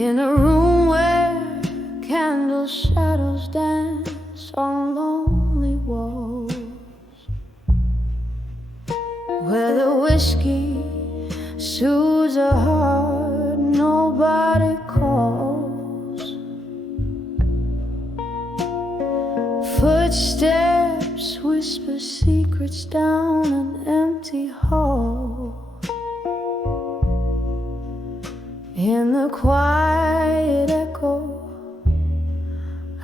In a room where candle shadows dance on lonely walls, where the whiskey soothes a heart nobody calls. Footsteps whisper secrets down an empty hall. In the quiet echo,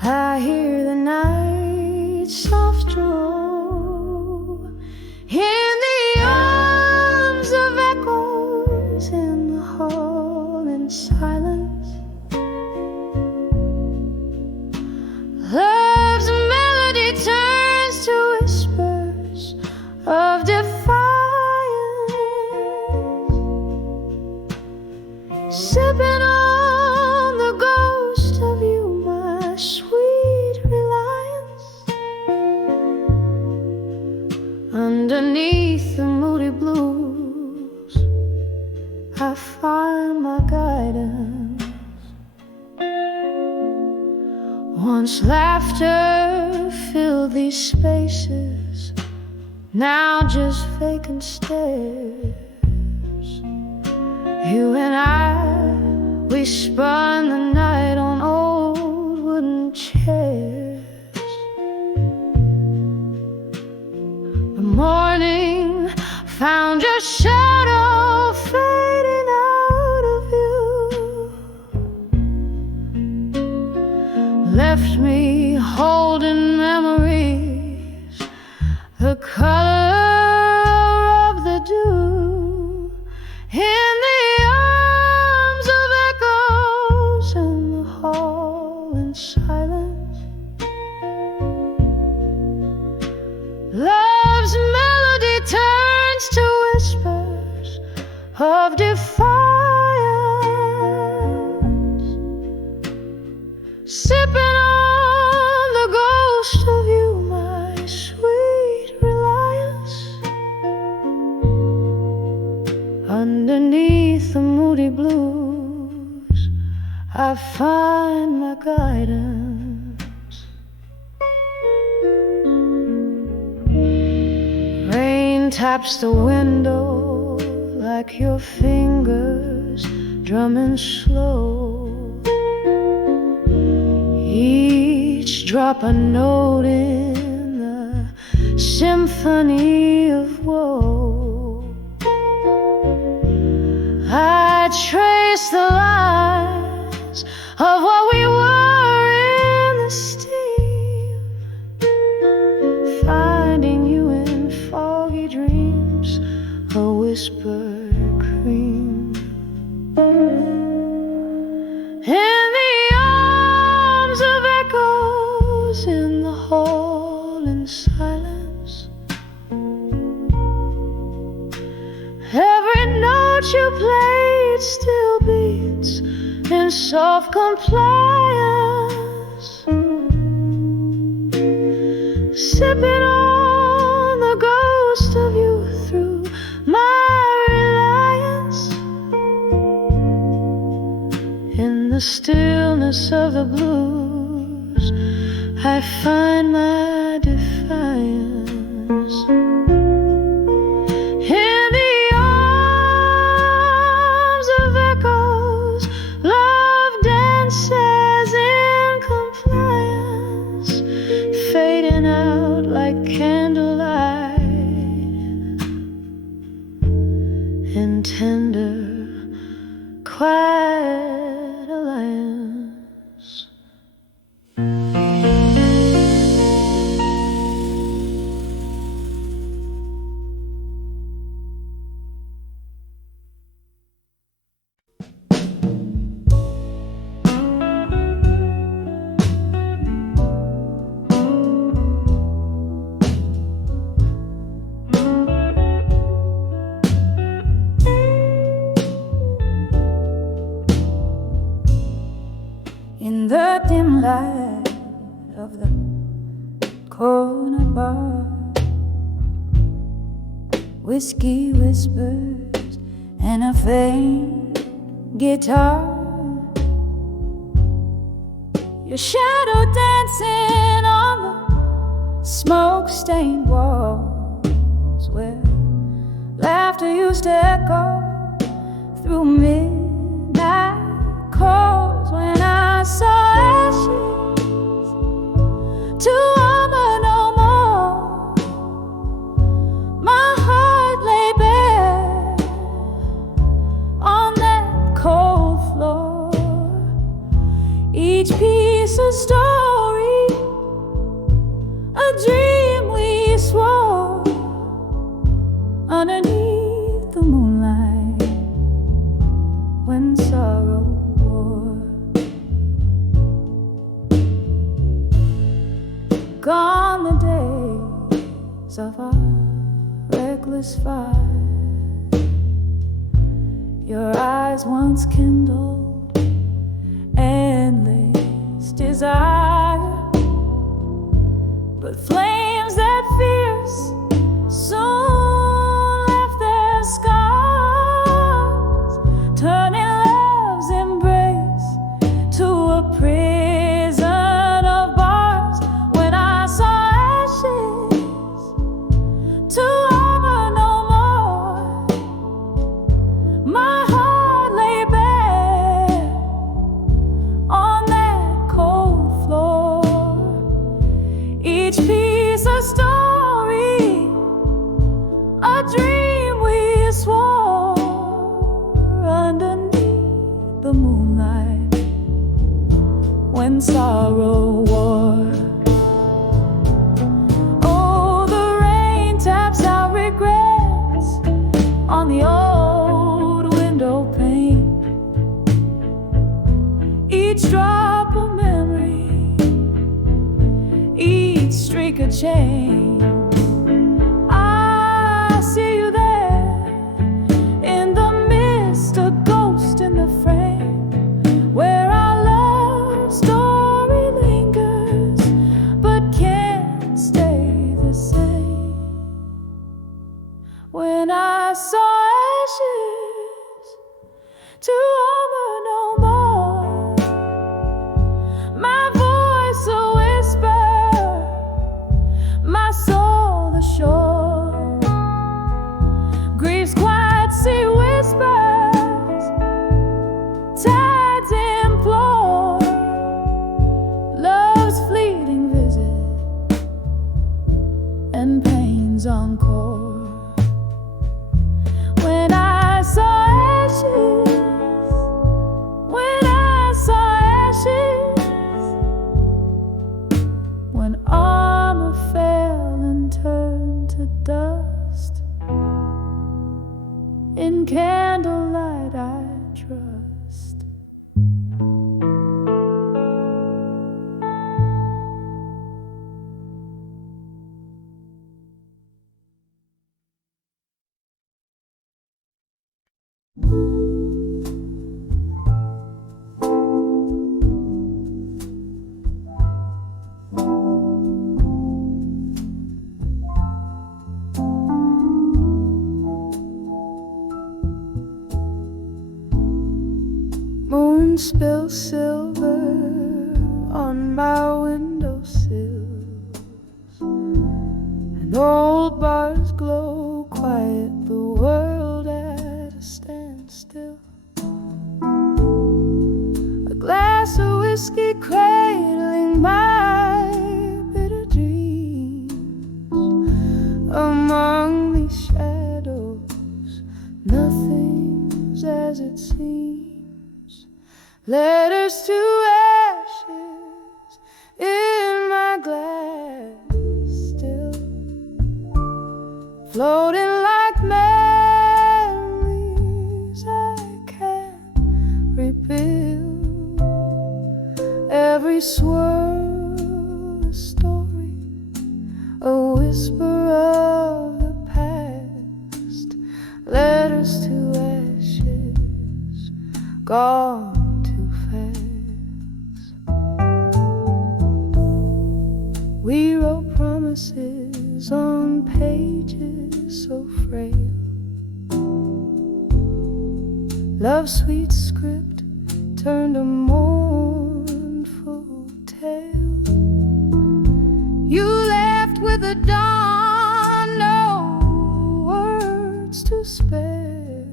I hear the night soft drawl. In the arms of echoes, in the hall in silence, love's melody turns to whispers of defiance. Sipping on the ghost of you, my sweet reliance. Underneath the moody blues, I find my guidance. Once laughter filled these spaces, now just vacant stares. You and I, we spun the night on old wooden chairs. The morning found your shadow fading out of view, left me holding memories, the color of the dew. In the arms of echoes, in the hall in silence, love's melody turns to whispers of defiance. Sipping on the ghost of you, my sweet reliance. Underneath the moody blues, I find my guidance. Rain taps the window like your fingers drumming slow. Each drop a note in the symphony of woe. I trace the lines of what we were in the steam, finding you in foggy dreams, a whispered cream. In the arms of echoes, in the hall in silence, every note you played still beats in soft compliance. Sipping on the ghost of you through my reliance. In the stillness of the blues, I find my defiance. Candlelight in tender, quiet alliance. In the dim light of the corner bar, whiskey whispers and a faint guitar. your shadow dancing on the smoke-stained walls where laughter used to echo through midnight calls. When I saw ashes to armor no more, my heart lay bare on that cold floor. Each piece a story, a dream we swore underneath the moonlight when sorrow wore. Gone the days of our reckless fight, your eyes once kindled endless desire, but flames that fierce soon left their scars, turning love's embrace to a prison of bars. When I saw ashes to armor no more, my heart lay bare on that cold floor. Each piece a story, a dream we swore underneath the moonlight when sorrow wore. Oh, the rain taps out regrets on the old window pane. Each drop a memory, each streak a chain. I see you there in the mist, a ghost in the frame, where our love story lingers but can't stay the same. When I saw ashes to armor no more, my voice a whisper, my soul ashore. Grief's quiet sea whispers, tides implore love's fleeting visit and pain's encore. When I saw ashes, when I saw ashes, when armor fell and turned to dust, in candlelight I trust. Moon spills silver on my windowsills, and old bars glow quiet, the world at a standstill. A glass of whiskey cradling my bitter dreams. Among these shadows, nothing's as it seems. Letters to ashes in my glass still, floating like memories I can't rebuild. Every swirl a story, a whisper of the past. Letters to ashes, gone too fast. We wrote promises on pages so frail. Love's sweet script turned a mournful with the dawn, no words to spare.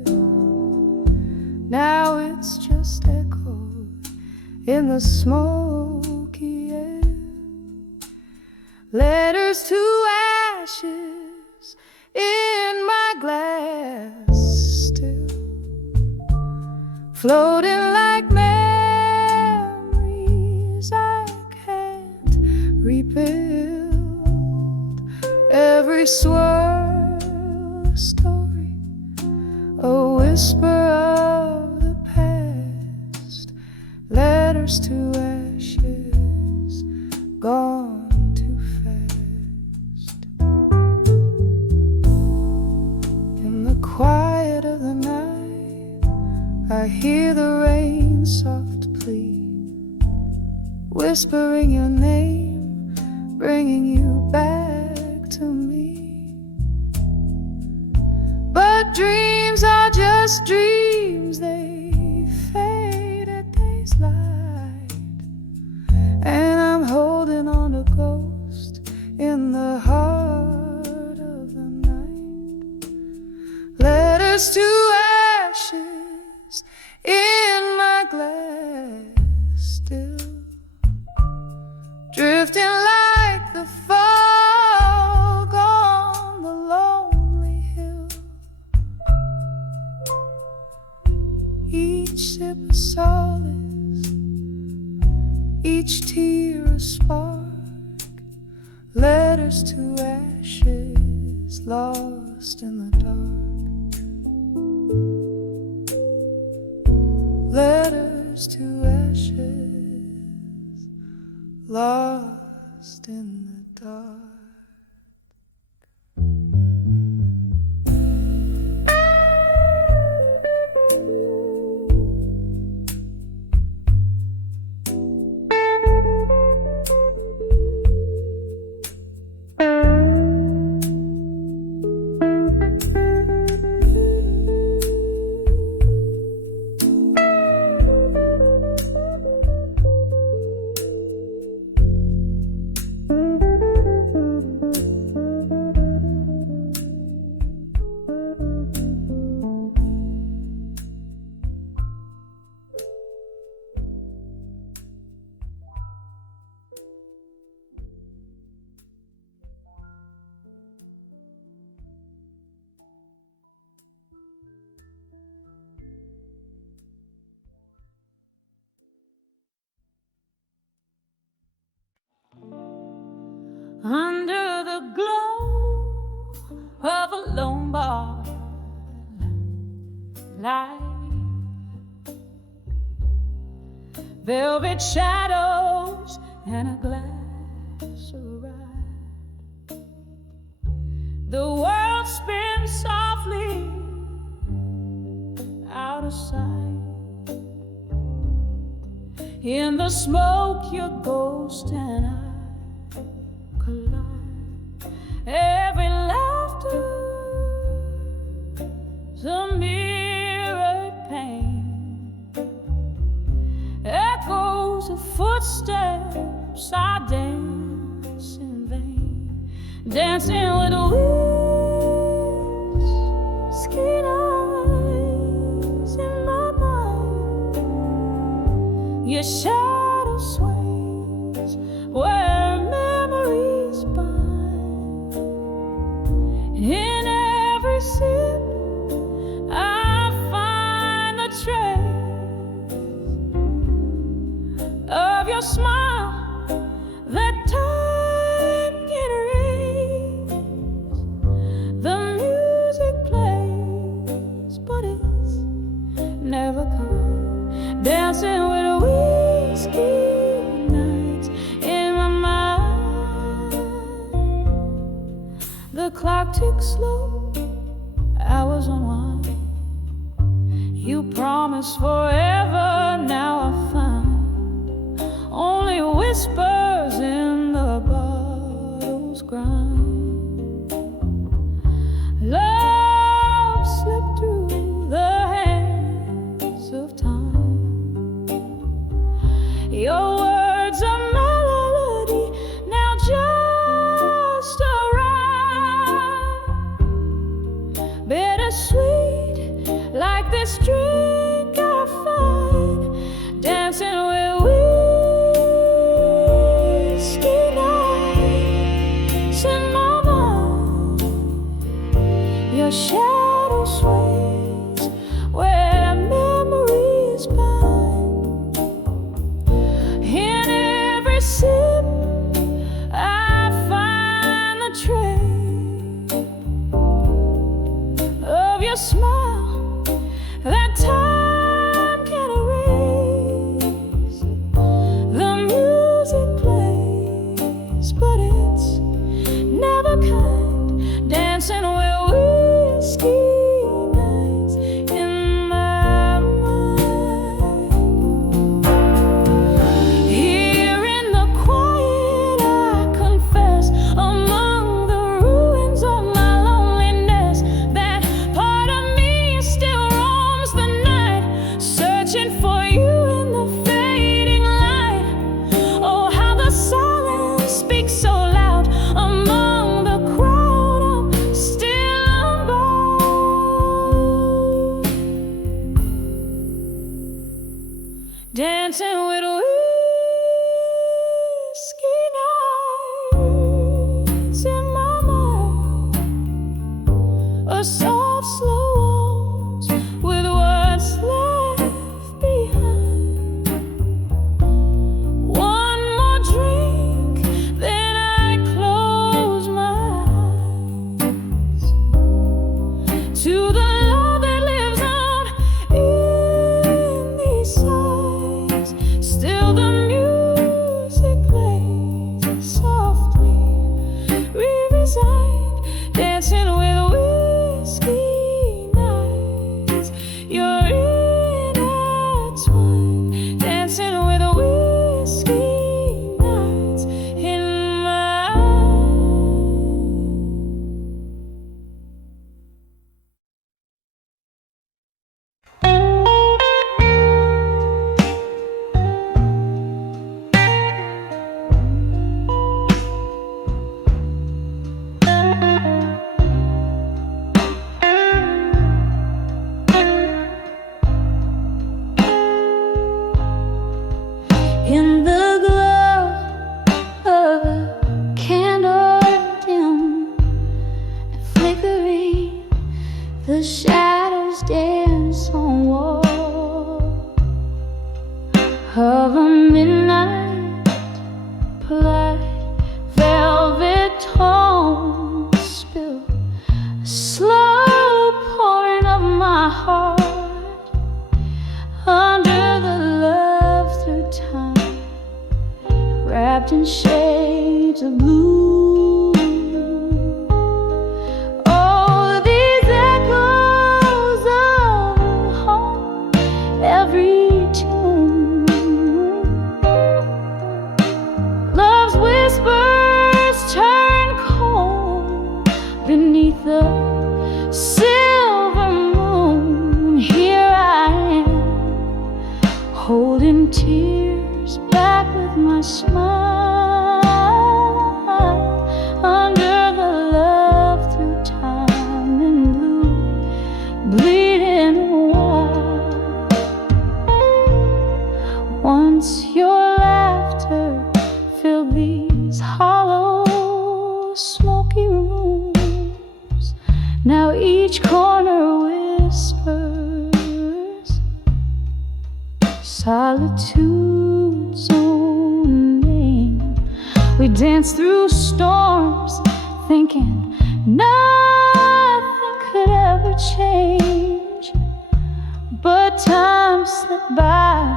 Now it's just echoed in the smoky air. Letters to ashes in my glass, still floating like memories I can't rebuild. Every swirl a story, a whisper of the past. Letters to ashes, gone too fast. In the quiet of the night, I hear the rain soft plea, whispering your name, bringing you back to me. But dreams are just dreams, they fade at day's light. And I'm holding on a ghost in the heart of the night. Letters to ashes in my glass, still drifting like the fog on the lonely hill. Each sip a solace, each tear a spark. Letters to ashes, lost in the dark. Letters to ashes, lost in the dark. Under the glow of a lone bar light, velvet shadows and a glass of rye. The world spins softly out of sight. In the smoke, your ghost and I collide. Every laughter is a mirrored pain, echoes of footsteps. I dance in vain, dancing with whiskey nights in my mind. Your shadow sways where memories bind. In every sip I find the trace of your smile that time can erase. The music plays, but it's never come. Dancing with whiskey nights in my mind. The clock ticks slow, hours unwind. You promised forever, now I find only whispers in the bottle's grind. Love slipped through the hands of time. Your words a melody, now just a this drink I find, dancing with whiskey nights in my mind. Your shadow sways where memories bind. In every sip I find the trace of your smile that time can erase. The music plays, but it's never kind. Dancing with whiskey nights in my mind. Here in the quiet, I confess, among the ruins of my loneliness, that part of me still roams the night, searching for you in the fading light. Oh, how the silence speaks so loud among the crowd. I'm still unbound, dancing with whiskey nights in my mind. A soft, slow waltz with what's left behind. One more drink, then I close my eyes to the love that lives on in these sighs. Still the music plays softly, re-resigned, dancing with whiskey nights. You're intertwined, dancing with whiskey nights in my in the glow of a candle dim and flickering, the shadows dance on wall of a midnight polite velvet tone. Spill a slow pouring of my heart under the love through time, wrapped in shades of blue. Oh, these echoes of home, every tune, love's whispers turn cold beneath the silver moon. Here I am, holding tears back with my smile, under the love through time and blue, bleeding wild. Once your laughter filled these hollow, smoky rooms. Now each corner whispers solitude's own name. We dance through storms, thinking nothing could ever change. But time slipped by,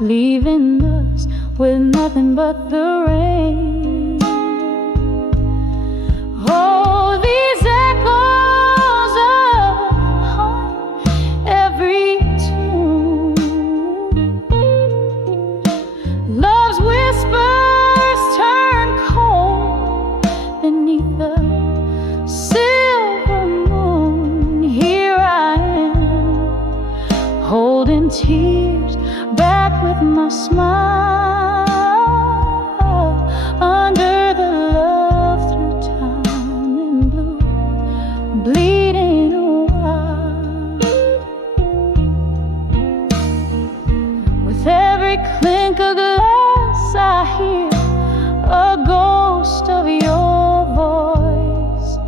leaving us with nothing but the rain. Oh, these echoes of home, every tune, love's whispers turn cold beneath the silver moon. Here I am, holding tears back with my smile, under the love through time and blue, bleeding wild. clink of glass, I hear a ghost of your voice,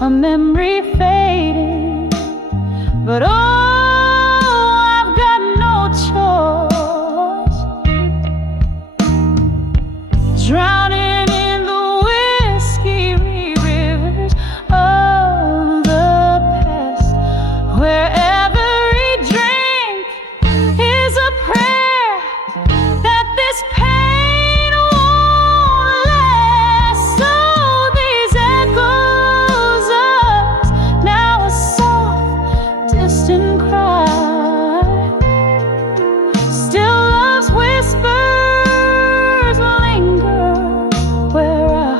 a memory fading, but oh, I've got no choice. Drowning in the whiskey rivers of the past, where every drink is a prayer that this pain won't last. So these echoes us now a soft, distant cry. Still love's whispers linger where our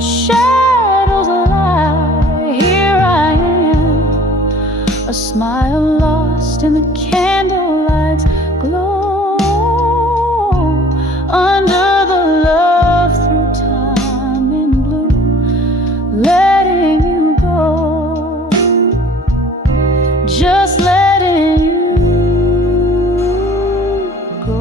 shadows lie. Here I am, a smile lost in the candlelight's glow, under the love through time in blue, letting you go, just letting you go.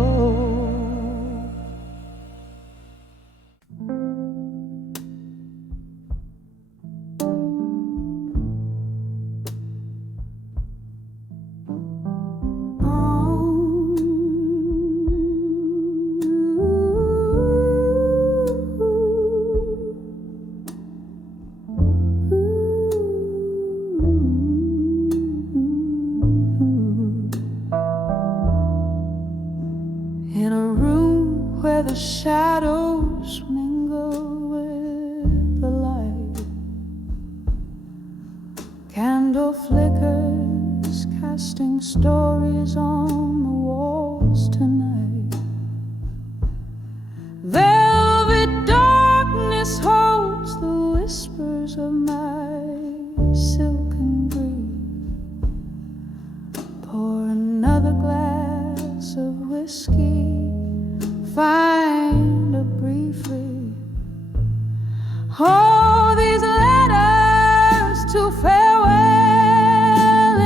In a room where the shadows mingle with the light, candle flickers casting stories on the walls tonight. Velvet darkness holds the whispers of my silken grief. Pour another glass of whiskey, find a brief read. Oh, these letters to farewell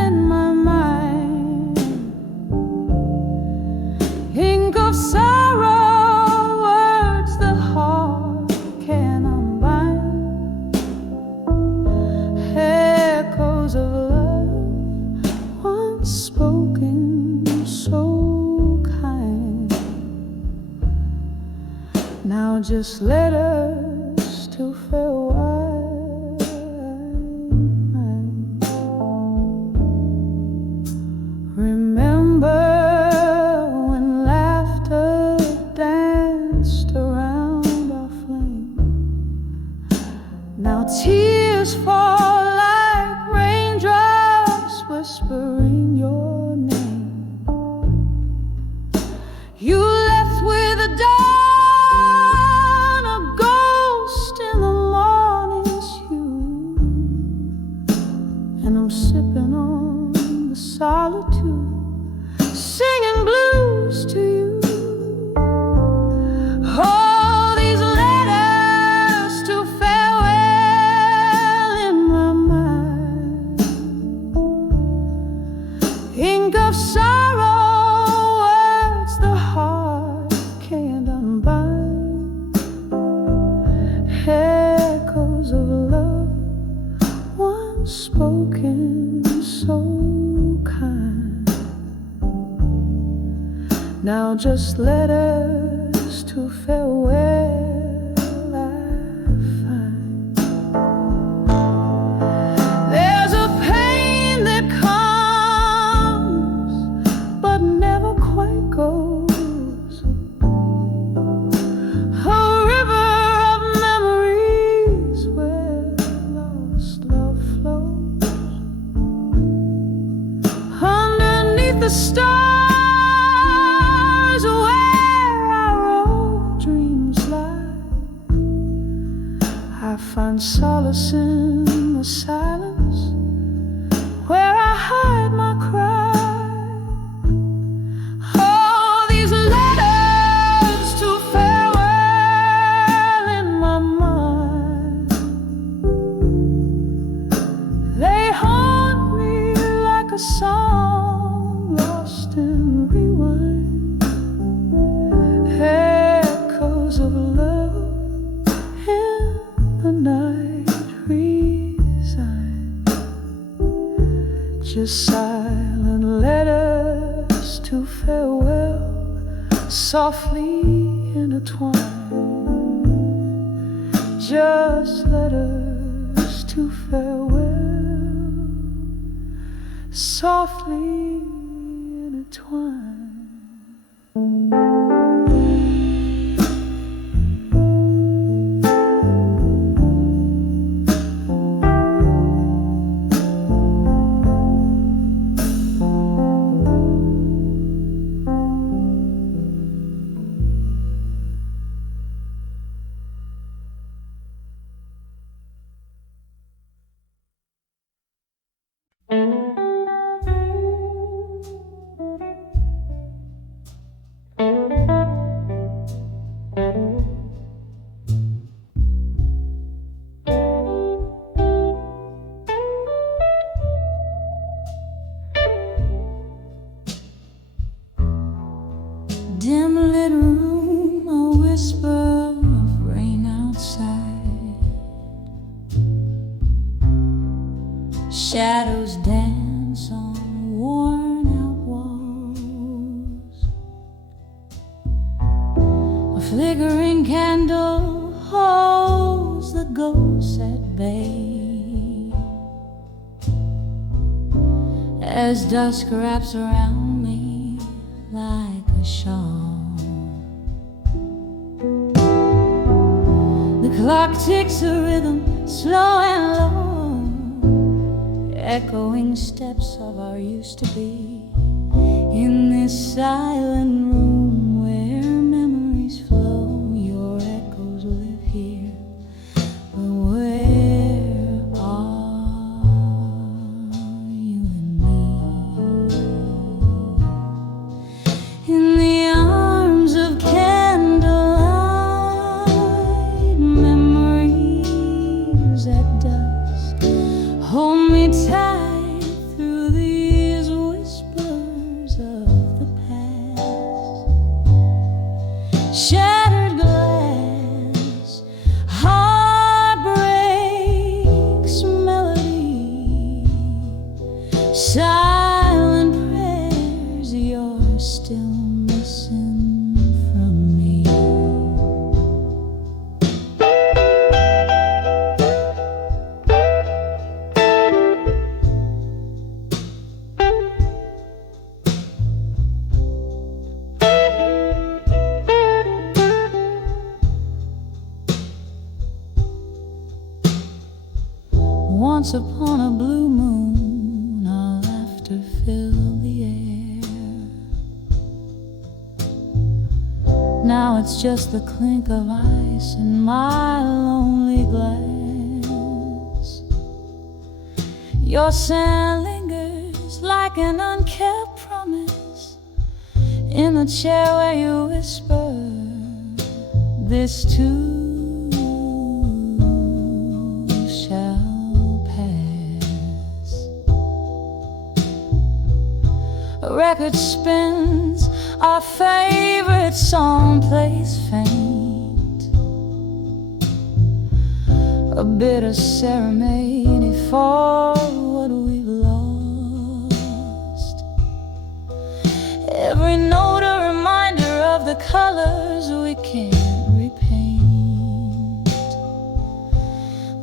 in my mind, ink of sorrow, words the heart can unbind, echoes of love once spoken so kind. Now just letters to farewell. Remember when laughter danced around our flame. Now tears fall like raindrops whispering your name. You left with a dawn, a ghost in the morning's hue, and I'm sipping on the solitude, singing blues to you. Oh, these letters to farewell in my mind, ink of sorrow, words the heart can't unbind, echoes of love once spoken so kind. Now just letters to farewell I find. There's a pain that comes but never quite goes, a river of memories where lost love flows. Underneath the stars where our old dreams lie, I find solace in the silence where I hide my cry. Oh, these letters to farewell in my mind, they haunt me like a song lost in rewind. softly intertwine. Just letters to farewell, softly intertwine. Dim lit room, a whisper of rain outside. Shadows dance on worn out walls. A flickering candle holds the ghosts at bay as dusk wraps around me like a shawl. The clock ticks a rhythm, slow and low, echoing steps of our used to be. In this silent room where memories flow, your echoes live here. But where are you and me? In the arms of candlelight memories at dusk, hold me tight through these whispers of the past. Shattered glass, heartbreak's melody, silent prayers you're still missing from me. Once upon a blue moon, our laughter filled the air. Now it's just the clink of ice in my lonely glass. Your scent lingers like an unkept promise in the chair where you whisper, this too shall pass. A record spins, our favorite song plays faint, a bitter serenade for what we've lost. Every note a reminder of the colors we can't repaint,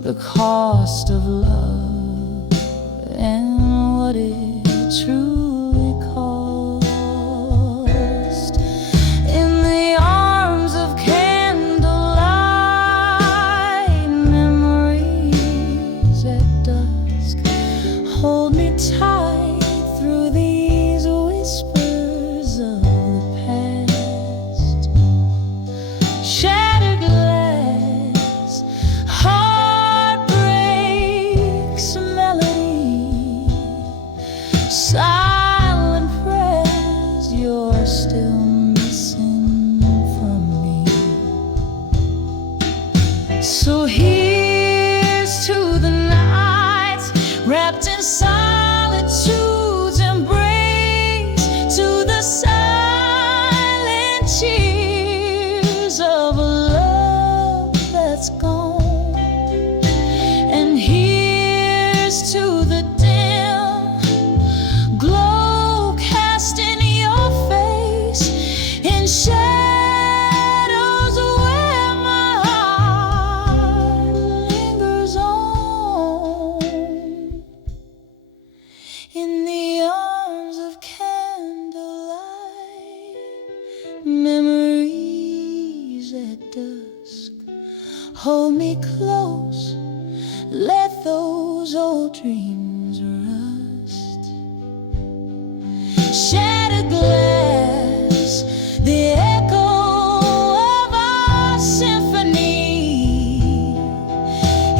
the cost of love and what it truly cost. In the arms of candlelight memories at dusk, hold me tight through these whispers of the past. Shattered glass, heartbreak's melody, silent Hold me close, let those old dreams rust. Shattered glass, the echo of our symphony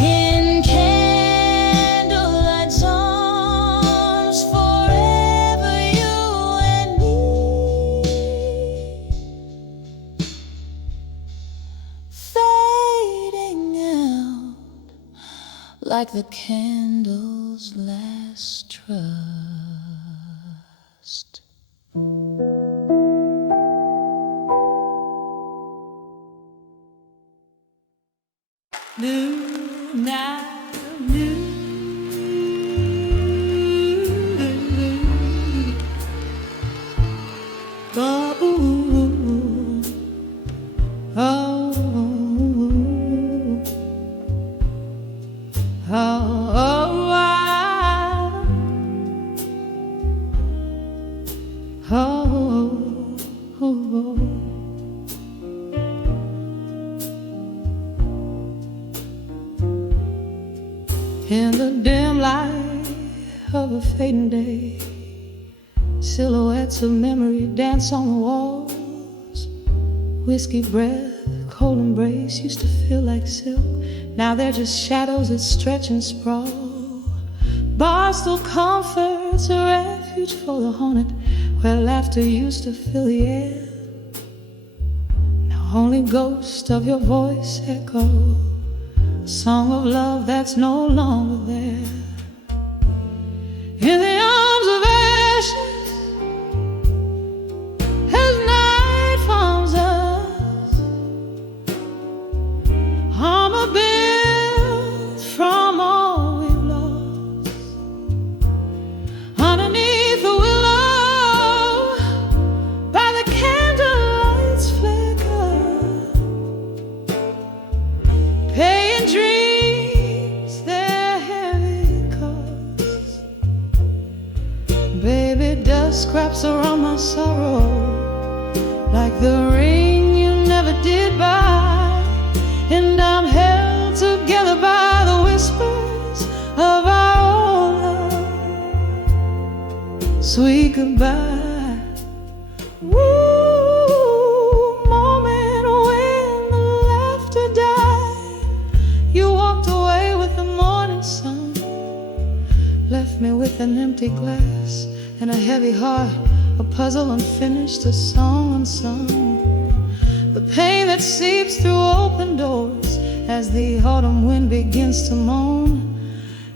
in candlelight's arms, forever you and me. Fading out like the candle's last trust. New night, new. Oh, oh, oh, oh. In the dim light of a fading day, silhouettes of memory dance on the walls. Whiskey breath, cold embrace used to feel like silk. Now they're just shadows that stretch and sprawl. Barstool comforts a refuge for the haunted, where laughter used to fill the air. Now only ghosts of your voice echo a song of love that's no longer there. In the arms of ashes, as night finds us, armor built from all we've lost. Underneath the willow, by the candlelight's flicker, paying dreams their heavy cost. Baby, dust scraps around my sorrow, like the ring you never did buy. And I'm held together by the whispers of our old love. Sweet goodbye. Woo, moment when the laughter died. You walked away with the morning sun, left me with an empty glass and a heavy heart, a puzzle unfinished, a song unsung. The pain that seeps through open doors as the autumn wind begins to moan.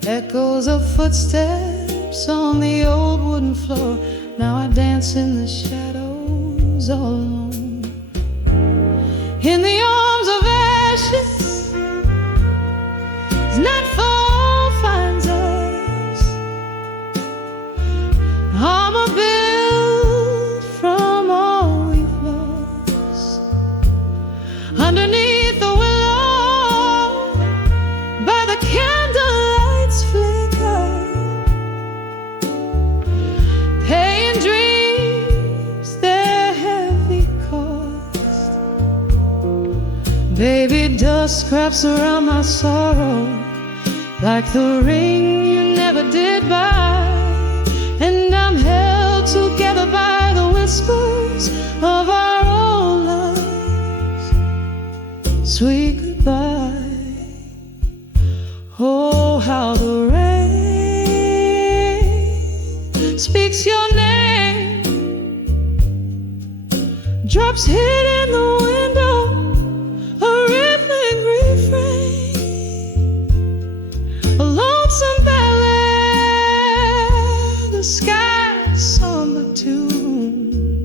Echoes of footsteps on the old wooden floor. Now I dance in the shadows all alone. In the arms of ashes, as nightfall finds us, armor built from all we've lost. Underneath the willow, by the candlelight's flicker, paying dreams their heavy cost. Baby, dust scraps around my sorrow, like the ring you never did buy. And I'm held together by the whispers of our old lives. Sweet goodbye. Oh, how the rain speaks your name, drops hit in the window, a rhythmic refrain, a lonesome ballad, the sky's somber tune,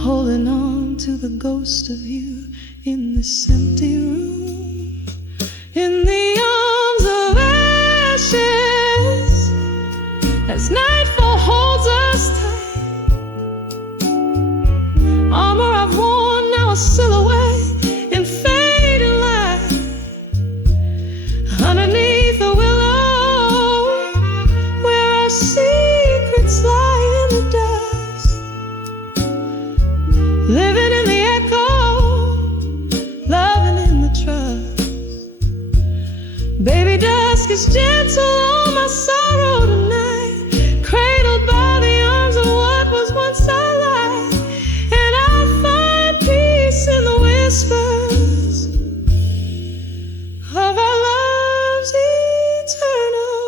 holding on to the ghost of you in this empty room. In the arms of ashes, as nightfall holds us tight, armor I've worn, now a silhouette in fading light. Underneath the willow, where our secrets lie in the dust, living in the echo, loving is gentle on my sorrow tonight, cradled by the arms of what was once our life. And I find peace in the whispers of our love's eternal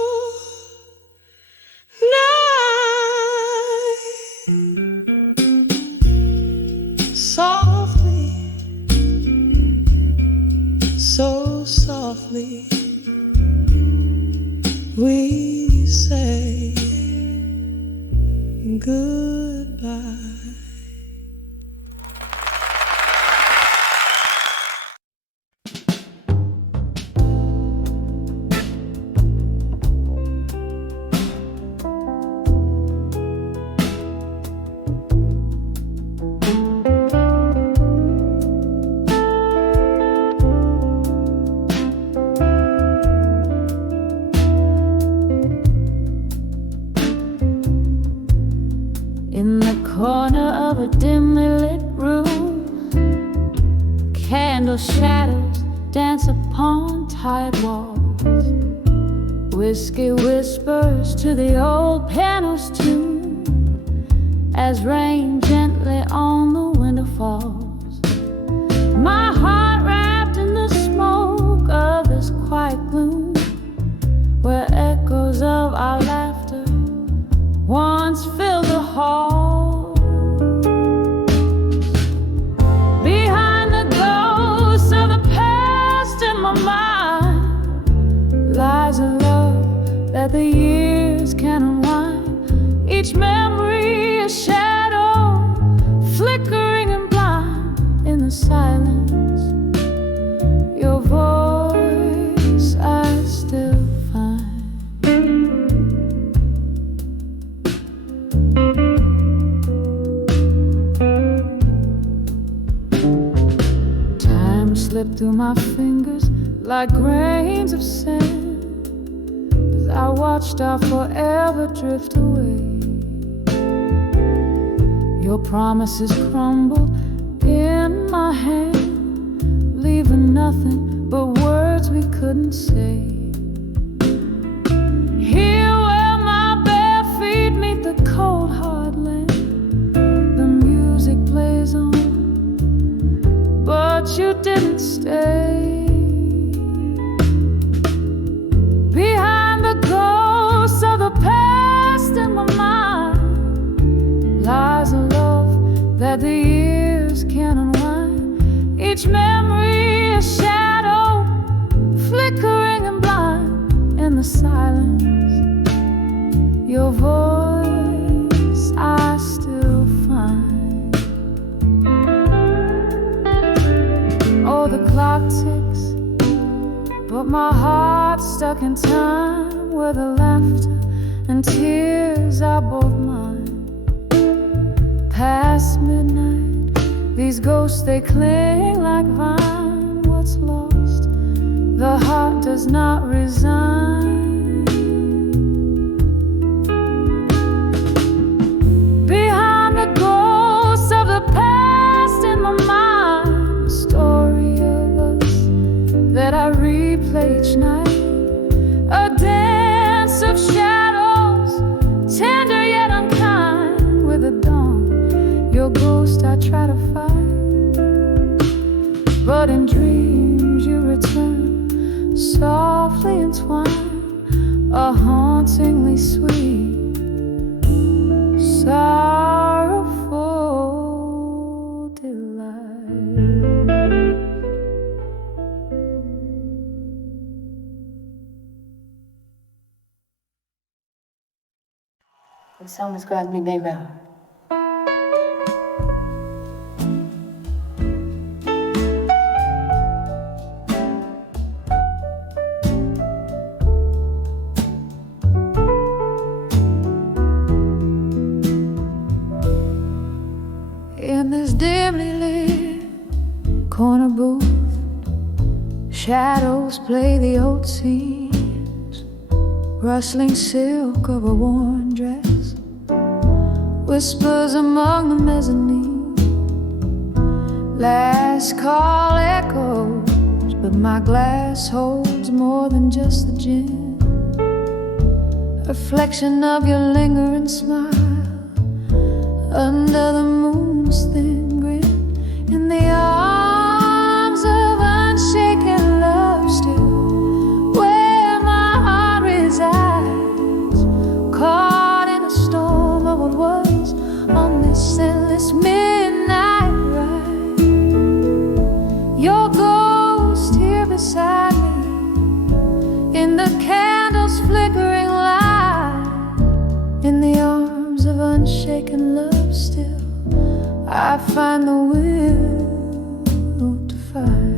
night. Softly, so softly, we say goodbye. In the corner of a dimly lit room, candle shadows dance upon tired walls. Whiskey whispers to the old piano's tune as rain gently on the window falls. My heart wrapped in the smoke of this quiet gloom, where echoes of our laughter once filled the hall. Behind the ghosts of the past in my mind lies a love that the years can unwind. Each memory a shadow, flickering and blind in the silence. Your voice I still find. Slip through my fingers like grains of sand as I watched our forever drift away. Your promises crumbled in my hand, leaving nothing but words we couldn't say. Here where my bare feet meet the cold hard land, the music plays on, but you didn't stay. Behind the ghosts of the past in my mind lies a love that the years can unwind. Each memory a shadow, flickering and blind in the silence. Your voice I still find. Oh, the clock ticks, but my heart's stuck in time, where the laughter and tears are both mine. Past midnight, these ghosts they cling like vine. What's lost, the heart does not resign. Behind the ghosts of the past in my mind, story of us that I replay each night. A dance of shadows, tender yet unkind. With the dawn, your ghost I try to fight, but in dreams you return, softly entwined, a hauntingly sweet, sorrowful delight. The song describes me very well. In this dimly lit corner booth, shadows play the old scenes, rustling silk of a worn dress, whispers among the mezzanine. Last call echoes, but my glass holds more than just the gin. reflection of your lingering smile under the moon's thin grin, in the arms of unshaken love, still where my heart resides, caught in a storm of what was on this endless midnight ride. Your ghost here beside me, in the candle's flickering light, in the arms of unshaken love, still I find the will to fight.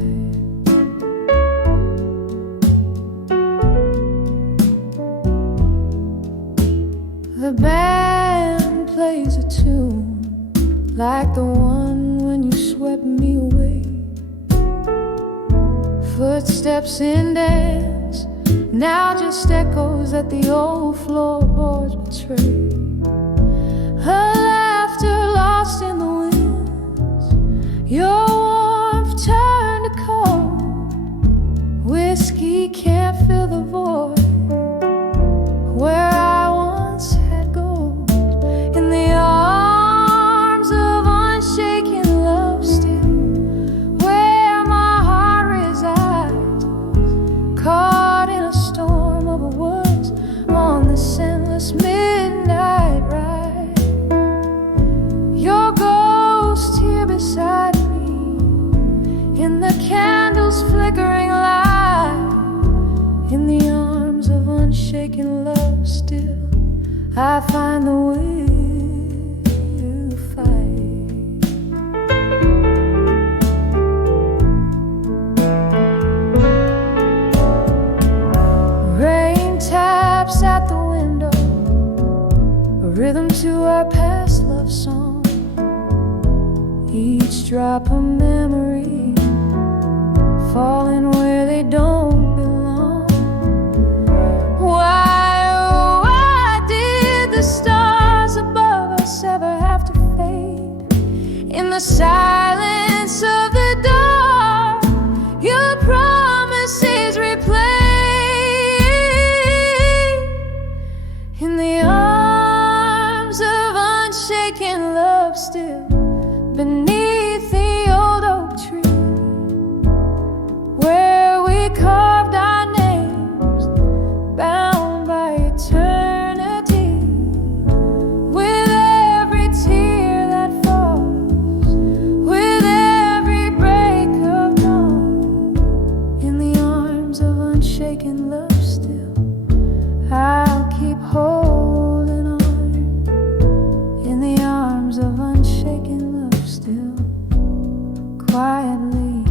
The band plays a tune like the one when you swept me away. Footsteps in dance, now just echoes that the old floorboards betray. Her laughter lost in the winds, your warmth turned to cold. Whiskey can't fill the void where I once had gold. In the arms of unshaken love, still where my heart resides, caught in a storm of words on this endless midnight ride. Your ghost here beside me, in the candle's flickering light, in the arms of unshaken love, still I find the will to fight. Rain taps at the window, a rhythm to our past love song, each drop a memory falling where they don't belong. Why, oh, why did the stars above us ever have to fade? In the silence of the dark, your promises replay. In the arms of unshaken love, still beneath the old oak tree, where we carved our names, bound by eternity. With every tear that falls, with every break of dawn, in the arms of unshaken love, still I'll keep holding on. In the arms of unshaken love, still quietly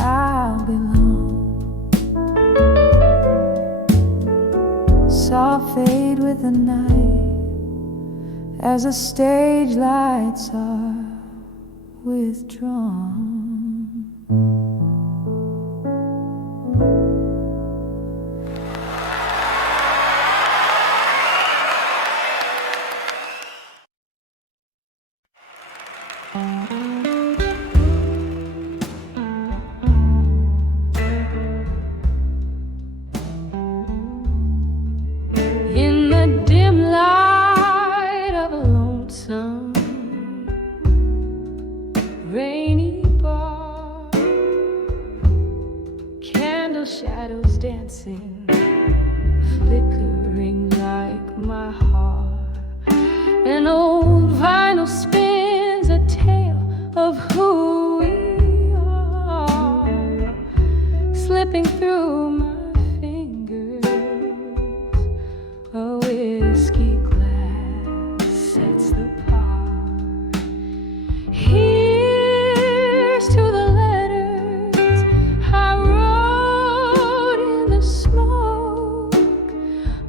I'll belong. Soft fade with the night as the stage lights are withdrawn. In the dim light of a lonesome rainy bar, candle shadows dancing, flickering like my heart. An old vinyl spins a tale of who we are, slipping through my fingers. A whiskey glass sets the par. Here's to the letters I wrote in the smoke,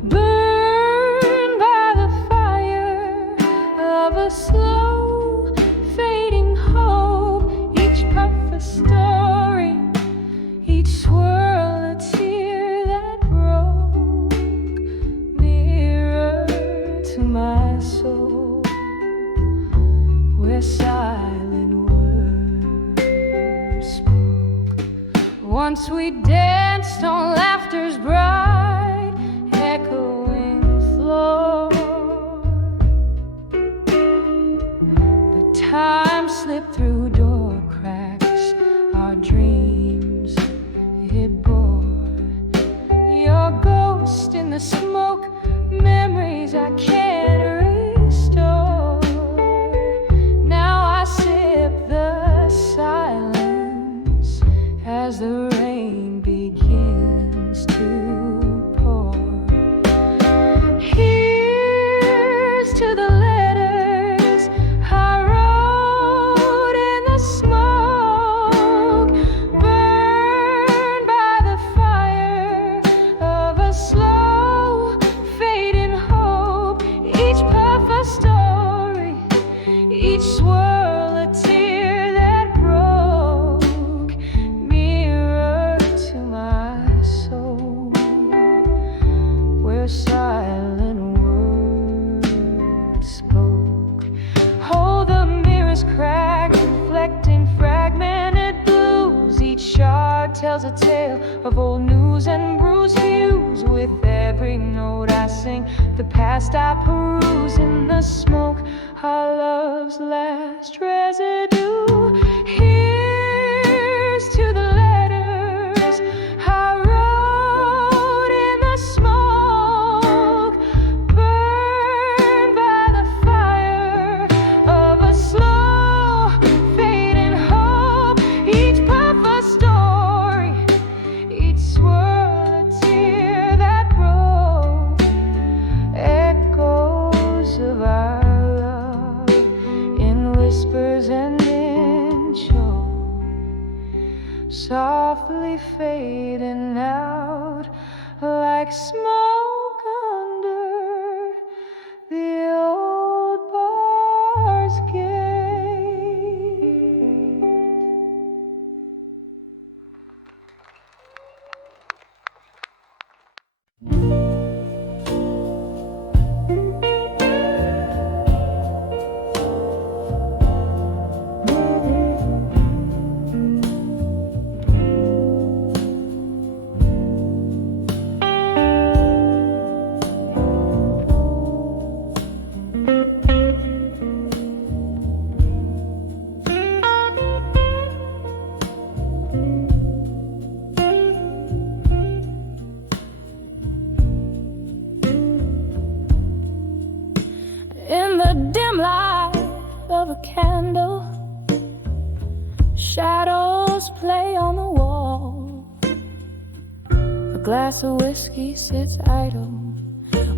burned by the fire of a slow fading hope. Each puff a story, each swirl a tear that broke, nearer to my soul, where silent words spoke. Once we danced on laughter's bright, echoing to the letters I wrote in the smoke, burned by the fire of a slow fading hope. Each puff a story, each swirl a tear that broke, mirror to my soul, where silent words spoke. Hold the mirror's crack, reflecting fragmented blues. Each shard tells a tale of old news and bruised hues. With every note I sing, the past I peruse in the smoke, our love's last residue. Here's to the letters I wrote in the smoke, burned by the fire of a slow fading hope. Each puff a story, each swirl a tear that broke, echoes of our love in whispers and in choke, softly fading out like smoke under the old bar's gate. In the dim light of a candle, shadows play on the wall. A glass of whiskey sits idle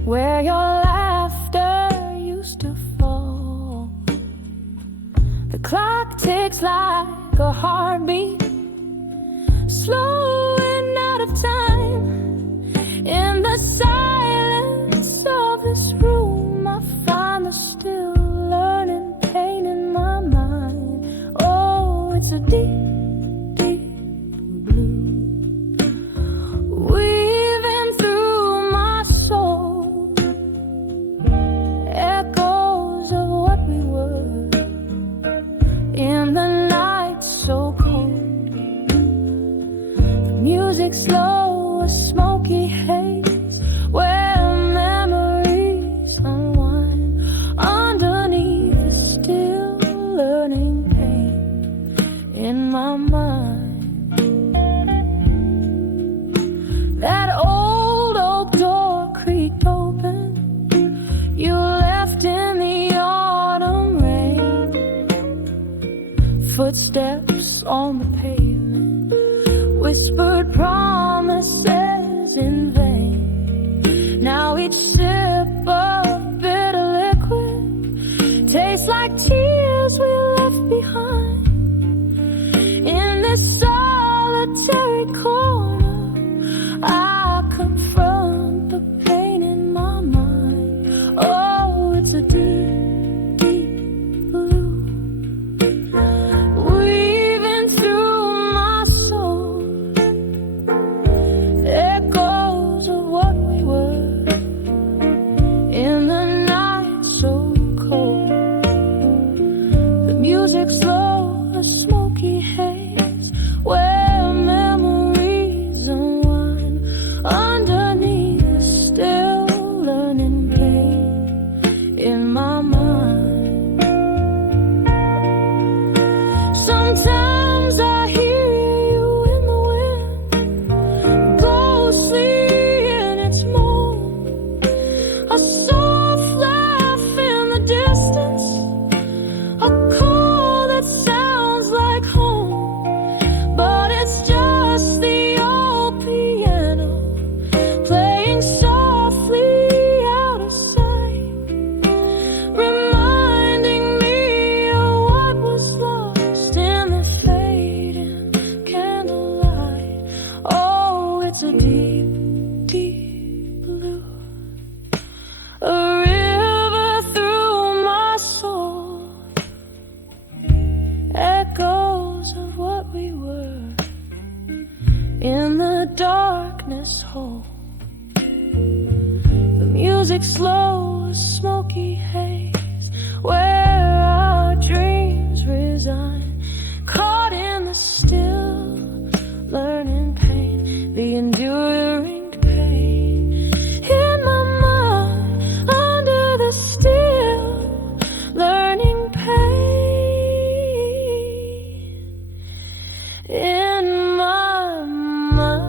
where your laughter used to fall. The clock ticks like a heartbeat, slowing out of time. In the silence of this room, I find the still learning pain in my mind. Oh, it's a deep, deep blue, weaving through my soul, echoes of what we were in the night so cold. The music slow, a smoky haze, where memories unwind underneath the still learning pain in my mind. That old oak door creaked open, you left in the autumn rain. Footsteps on the pavement, whispered promises in vain. Now each sip of bitter liquid tastes like tears we left behind. In this solitary corner, I confront the pain in my mind. Oh, it's a deep, deep blue, weaving through my soul, echoes of what we were in the night so cold. slow smoky haze where our dreams resign, caught in the still, learning pain, the enduring pain. In my mind, under the still, learning pain. In my mind.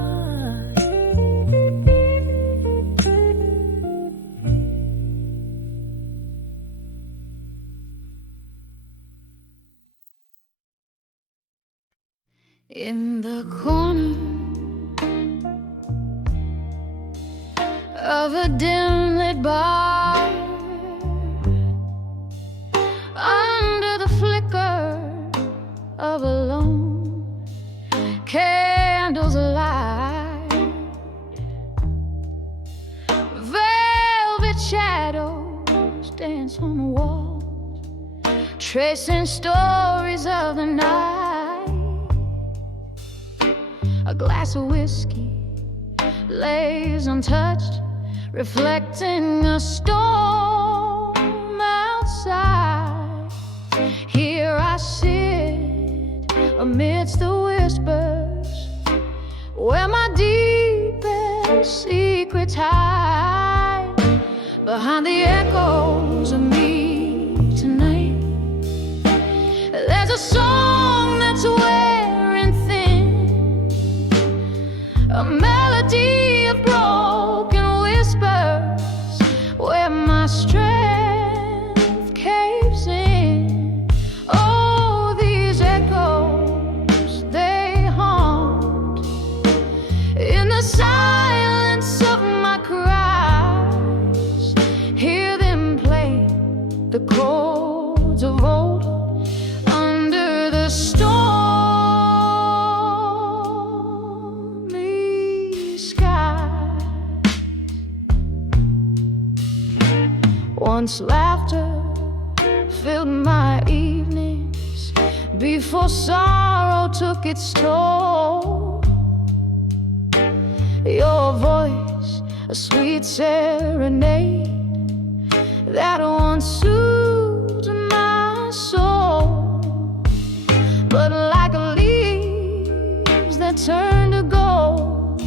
In the corner of a dim-lit bar, under the flicker of a lone candle's light, velvet shadows dance on the walls, tracing stories of the night. A glass of whiskey lays untouched, reflecting a storm outside. Here I sit amidst the whispers, where my deepest secrets hide. Behind the echoes of me tonight, there's a song that's wearing thin, a melody of broken whispers, where my strength caves in. Oh, these echoes, they haunt in the silence of my cries. Hear them play the chords of old under the stormy sky. Once laughter filled my evenings, before sorrow took its toll. Your voice, a sweet serenade that once soothed my soul. But like leaves that turn to gold,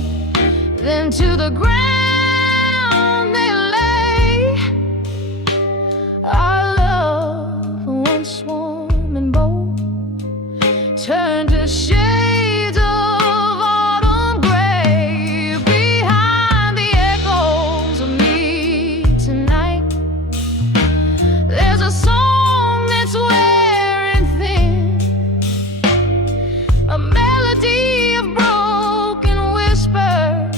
then to the ground they lay. Our love, once warm and bold, turned to shades of autumn gray. Behind the echoes of me tonight, there's a song that's wearing thin, a melody of broken whispers,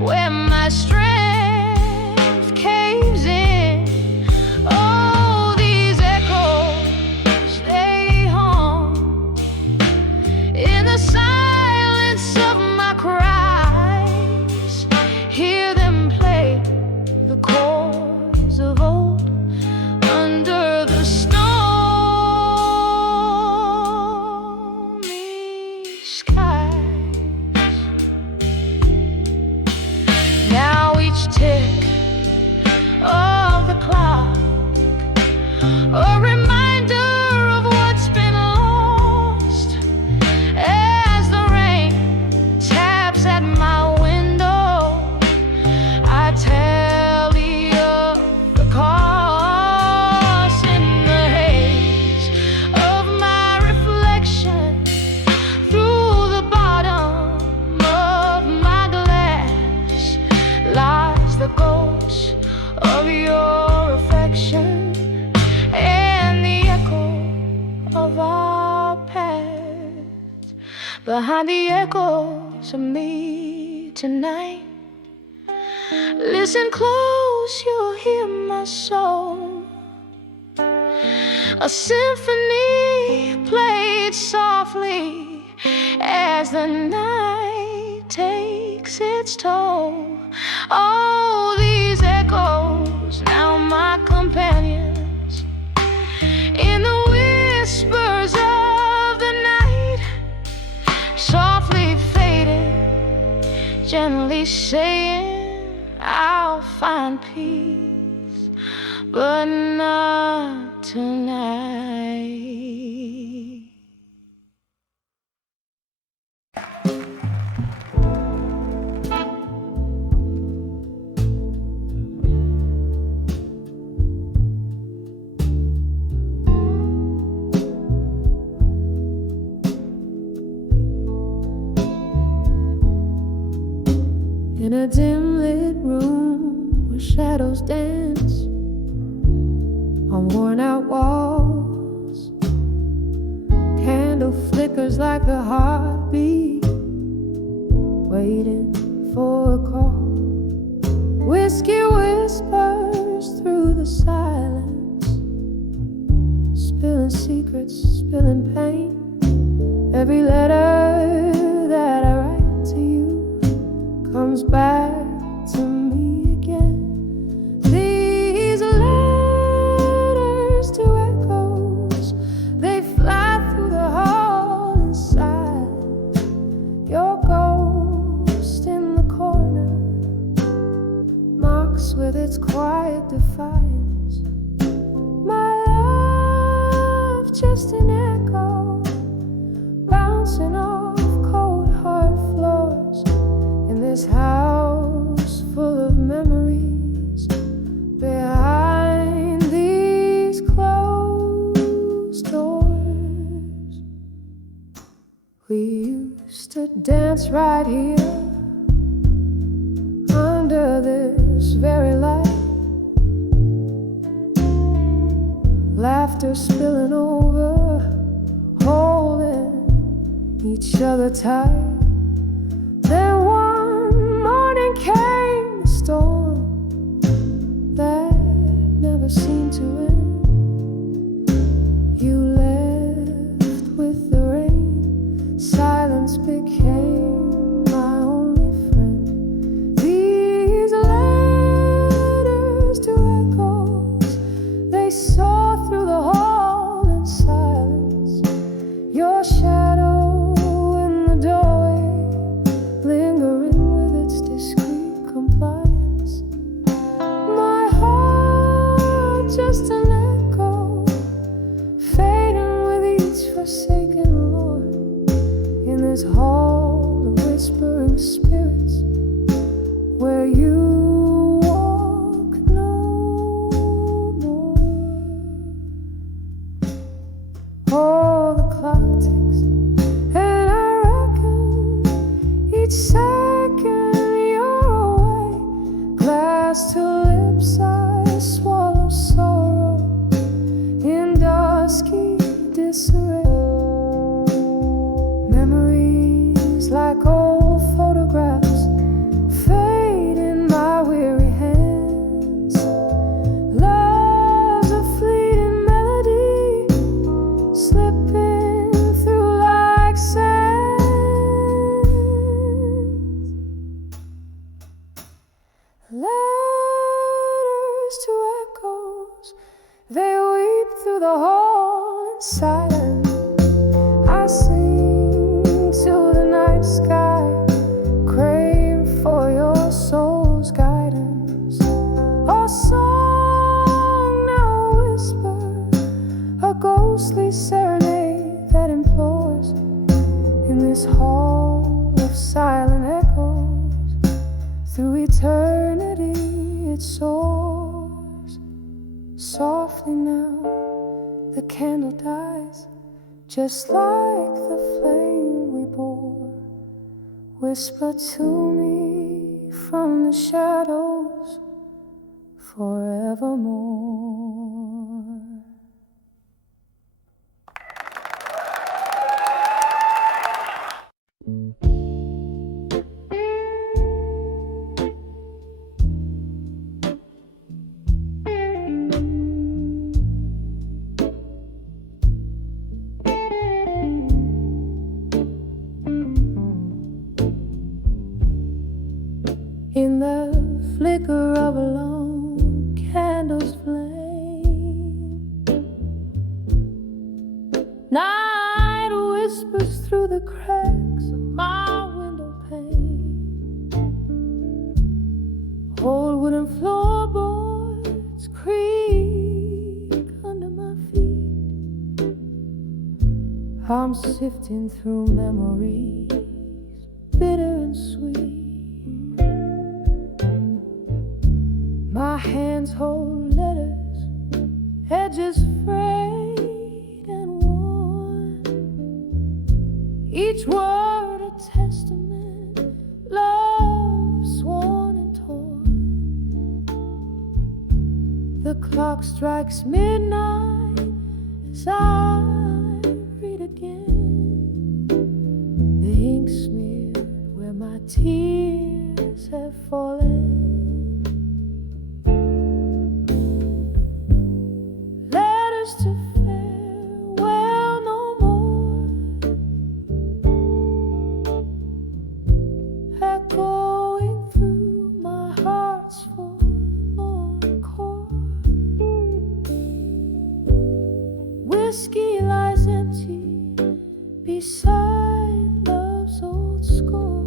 where my strength caves in. Oh, these echoes, they haunt in the silence of my cries. Hear them play the chords of old under the stormy skies. Now each tick of the clock, a reminder of what's been lost, as the rain taps at my window. I tally up the cost in the haze of my reflection. Through the bottom of my glass lies the ghost of your affection and the echo of our past. Behind the echoes of me tonight, listen close, you'll hear my soul, a symphony played softly as the night takes its toll. Oh, these echoes, now my companions, in the whispers of the night, softly fading, gently saying, I'll find peace but not tonight. In a dim lit room where shadows dance on worn out walls, candle flickers like the heartbeat waiting for a call. Whiskey whispers through the silence, spilling secrets, spilling pain. Every letter that I write to you comes back to me again. These letters to echoes, they fly through the hall inside. Your ghost in the corner mocks with its quiet defiance. My love, just an echo, bouncing off cold hard floors in this house full of memories behind these closed doors. We used to dance right here under this very light, laughter spilling over, holding each other tight. Then one morning came the storm that never seemed to end. You left with the rain, silence became my only friend. These letters to echoes, they soar through the hall in silence. Your shadow in the doorway, lingering with its discreet compliance. My heart, just an echo, fading with each forsaken Lord. In this hall of whispering spirits, where you walk no more. Oh, the clock ticks, and I reckon each second you're away. Glass to lips, I swallow sorrow in dusky disarray. Memories like old photographs fade in my weary hands. Love's a fleeting melody, slipping through like sand. Letters to echoes, they weep through the hall in silence. I sing to the night sky, crave for your soul's guidance. A song now whisper, a ghostly serenade that implores. In this hall of silent echoes, through eternity it soars. Softly now the candle dies, just like the flame we bore. Whisper to me from the shadows forevermore. In the flicker of a lone candle's flame, night whispers through the cracks of my window pane. Old wooden floorboards creak I'm sifting through memories, bitter and sweet. My hands hold letters, edges frayed and worn. Each word a testament, love sworn and torn. The clock strikes midnight as I read again. The ink smeared where my tears have fallen. Letters to farewell no more, echoing through my heart's forlorn chord. Whiskey lies empty beside love's old score.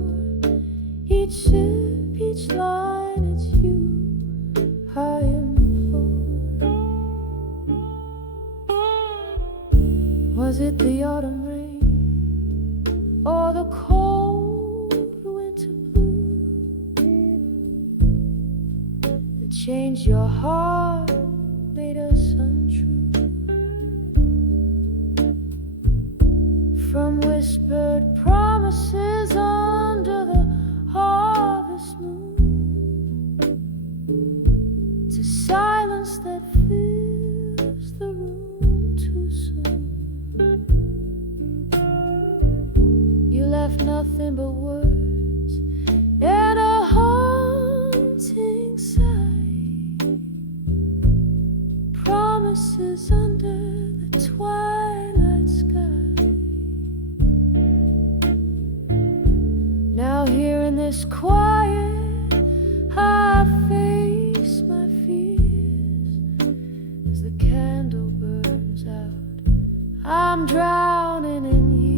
Each sip, each line, it's you I implore. Was it the autumn rain or the cold winter blue that changed your heart, made us untrue? From whispered promises under the harvest moon to silence that fills the room too soon. You left nothing but words and a haunting sight, promises under the twilight sky. Now here in this quiet, I face my fears. As the candle burns out, I'm drowning in years.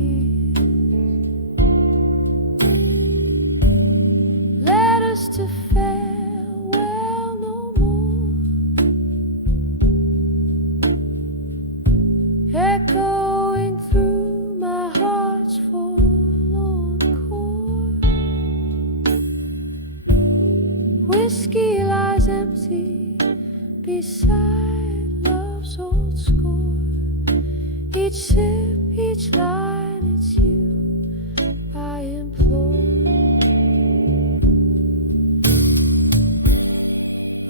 Letters to farewell no more, echoing through my heart's forlorn chord. Whiskey lies empty beside love's old score. Each sip, each line, it's you I implore.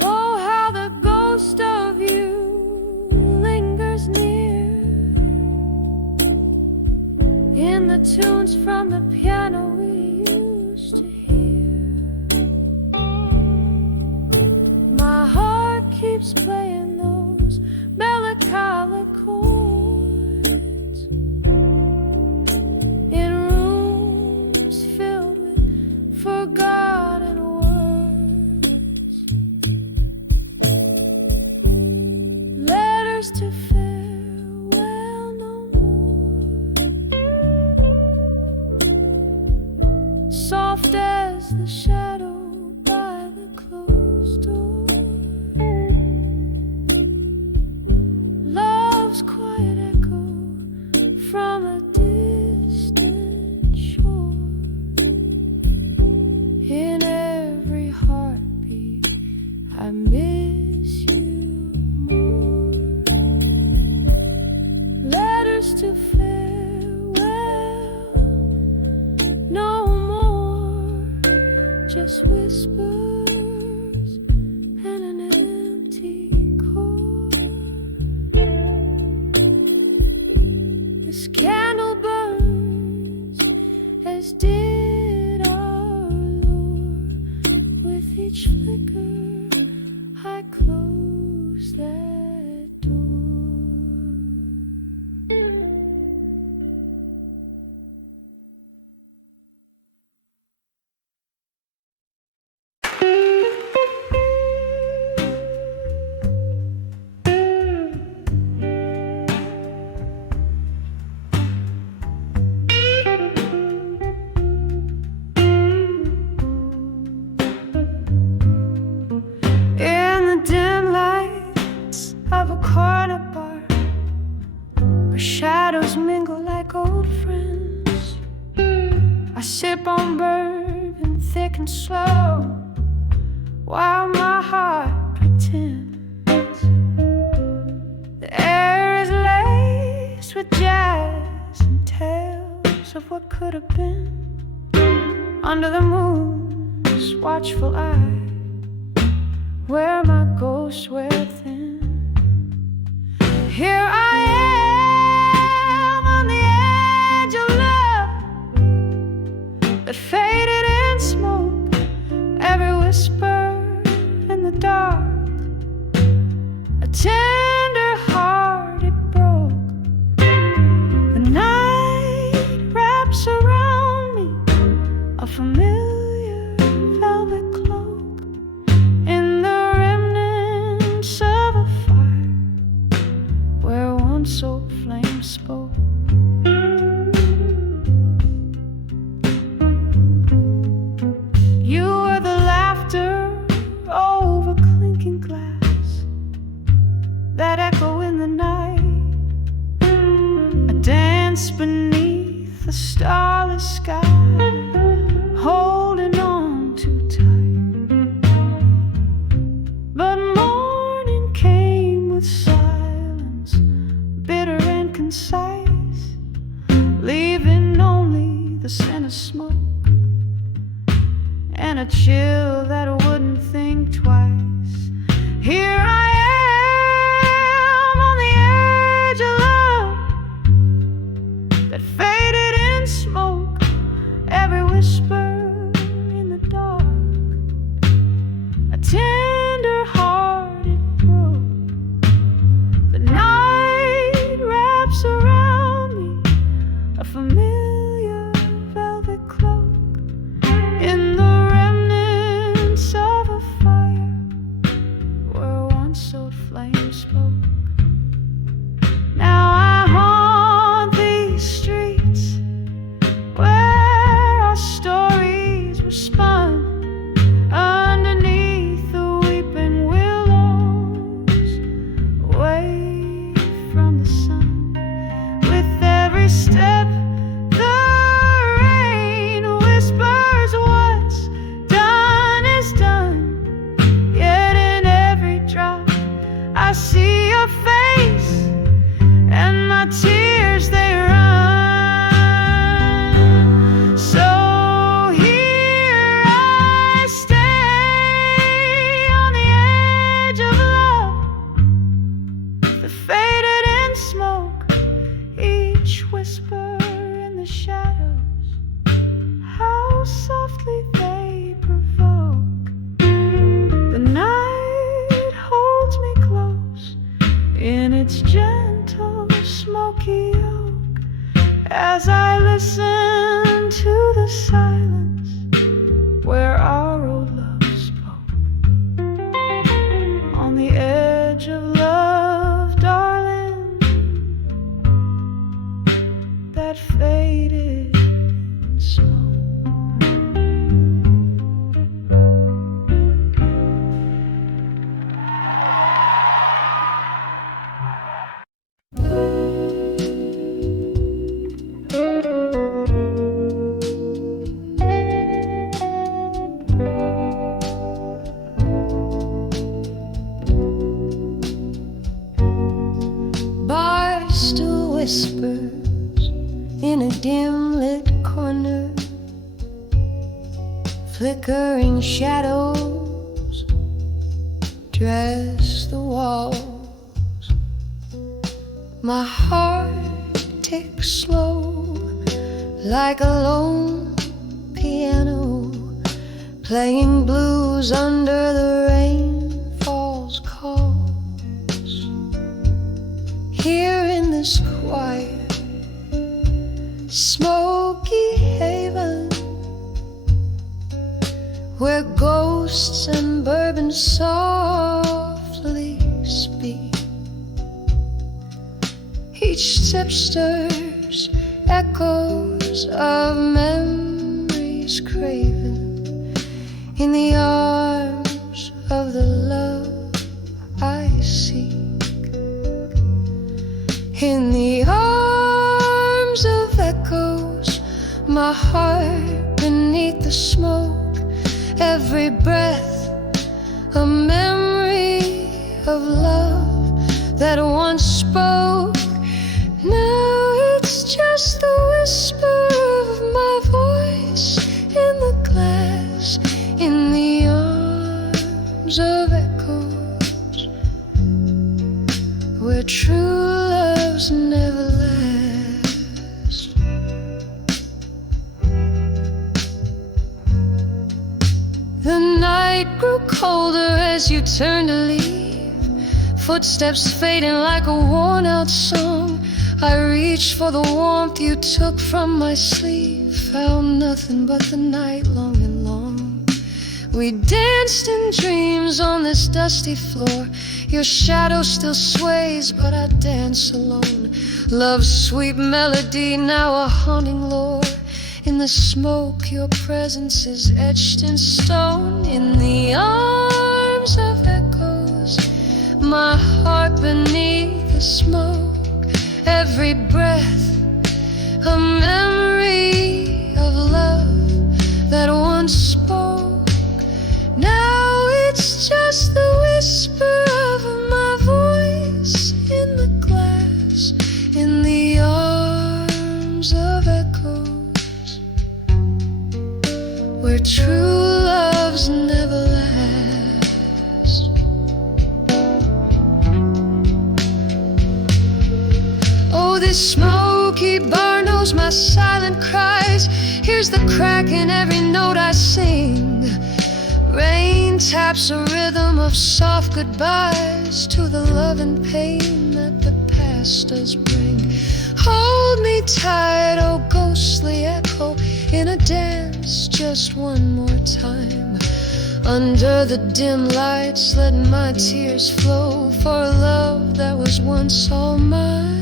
Oh, how the ghost of you lingers near in the tunes from the piano we used to hear. My heart keeps playing those melancholy chords in rooms filled with forgotten words. Letters to farewell no more, soft as the shadow by the closed door. Love's quiet echo from a distant shore. In every heartbeat, I miss you more. Letters to farewell no more, just whispers and an empty chord. This candle burns as did our Lord. With each flicker I close that door. In the dim lights of a corner bar where shadows mingle like old sip on bourbon thick and slow while my heart pretends the air is laced with jazz and tales of what could have been. Under the moon's watchful eye, where my ghosts wear thin. Here I am on the edge of love that faded in smoke, every whisper in the dark, a tender heart it broke. The night wraps around me a familiar velvet cloak, in the remnants of a fire where once old flame spoke. You were the laughter over clinking glass, that echo in the night, a dance beneath the starless sky, holding on too tight. But morning came with silence, bitter and concise, leaving only the scent of smoke and a chill that wouldn't think twice. Here I am on the edge of love that faded in smoke, every whisper in the dark, a tender heart it broke. The night wraps around me a familiar velvet cloak, in the remnants of a fire where once old flame spoke. Now I haunt these streets where our stories were spun, underneath the weeping willows, away from the sun. With every step the rain whispers what's done is done, yet in every drop I see your face and my tears they run. So here I stay on the edge of love that faded in smoke, each whisper in the shadows, how softly they provoke. The night holds me close in its gentle smoky oak, as I listen to the silence where our old love spoke. On the edge of love, darling, that faded in smoke. Barstool whispers in a dim lit corner, flickering shadows dress the walls. My heart ticks slow like a lone piano, playing blues under the rainfall's calls. Here in this quiet, smoky haven, where ghosts and bourbon softly speak, each sip stirs echoes of memories craven in the arms of the love I seek. In the arms of echoes, my heart beneath the smoke. Every breath a memory of love that once spoke. Now it's just the whisper of my voice in the glass, in the arms of echoes, where true loves never last. The night grew colder as you turned to leave, footsteps fading like a worn-out song. I reached for the warmth you took from my sleeve, found nothing but the night long and long. We danced in dreams on this dusty floor. Your shadow still sways, but I dance alone. Love's sweet melody, now a haunting lore. In the smoke, your presence is etched in stone. In the arms of echoes, my heart beneath the smoke. Every breath a memory of love that once spoke. Now it's just the whisper of my voice in the glass, in the arms of echoes, where true loves never last. Oh, this smoky bar knows my silent cries, hears the crack in every note I sing. Rain taps a rhythm of soft goodbyes to the love and pain that the past does bring. Hold me tight, oh ghostly echo, in a dance just one more time. Under the dim lights, let my tears flow for a love that was once all mine.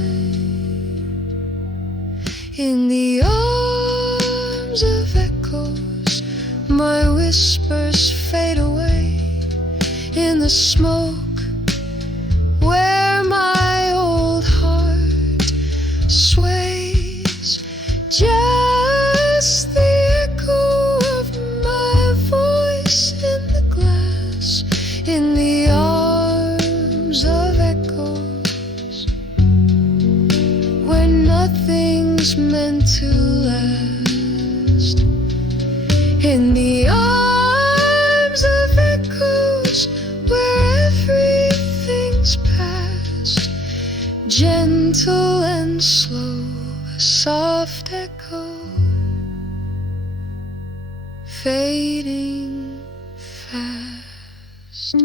In the arms of echoes, my whispers fade away. In the smoke, where my old heart sways, just the echo of my voice in the glass, in the arms of echoes, where nothing's meant to last. In the arms of echoes, where everything's past, gentle and slow, a soft echo, fading fast.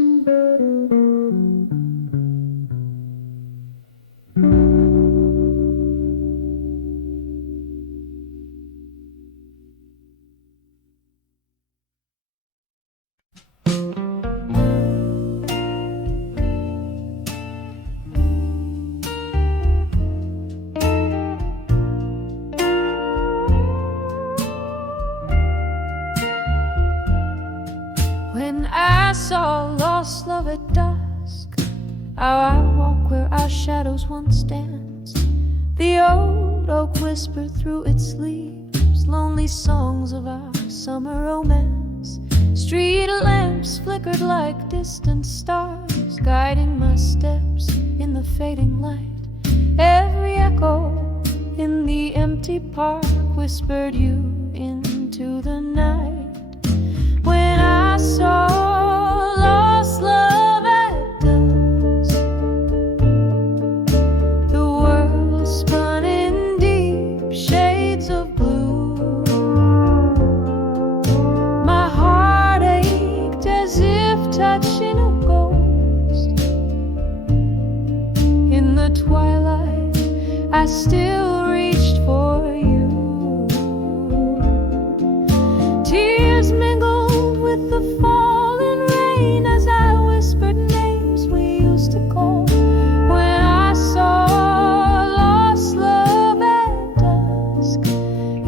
When I saw lost love at dusk, how I walk where our shadows once danced. The old oak whispered through its leaves lonely songs of our summer romance. Street lamps flickered like distant stars, guiding my steps in the fading light. Every echo in the empty park whispered you into the night. When I saw lost love at dusk, the world spun in deep shades of blue. My heart ached as if touching a ghost. In the twilight, I still reached for you. Tears mingled with the falling rain as I whispered names we used to call. When I saw lost love at dusk,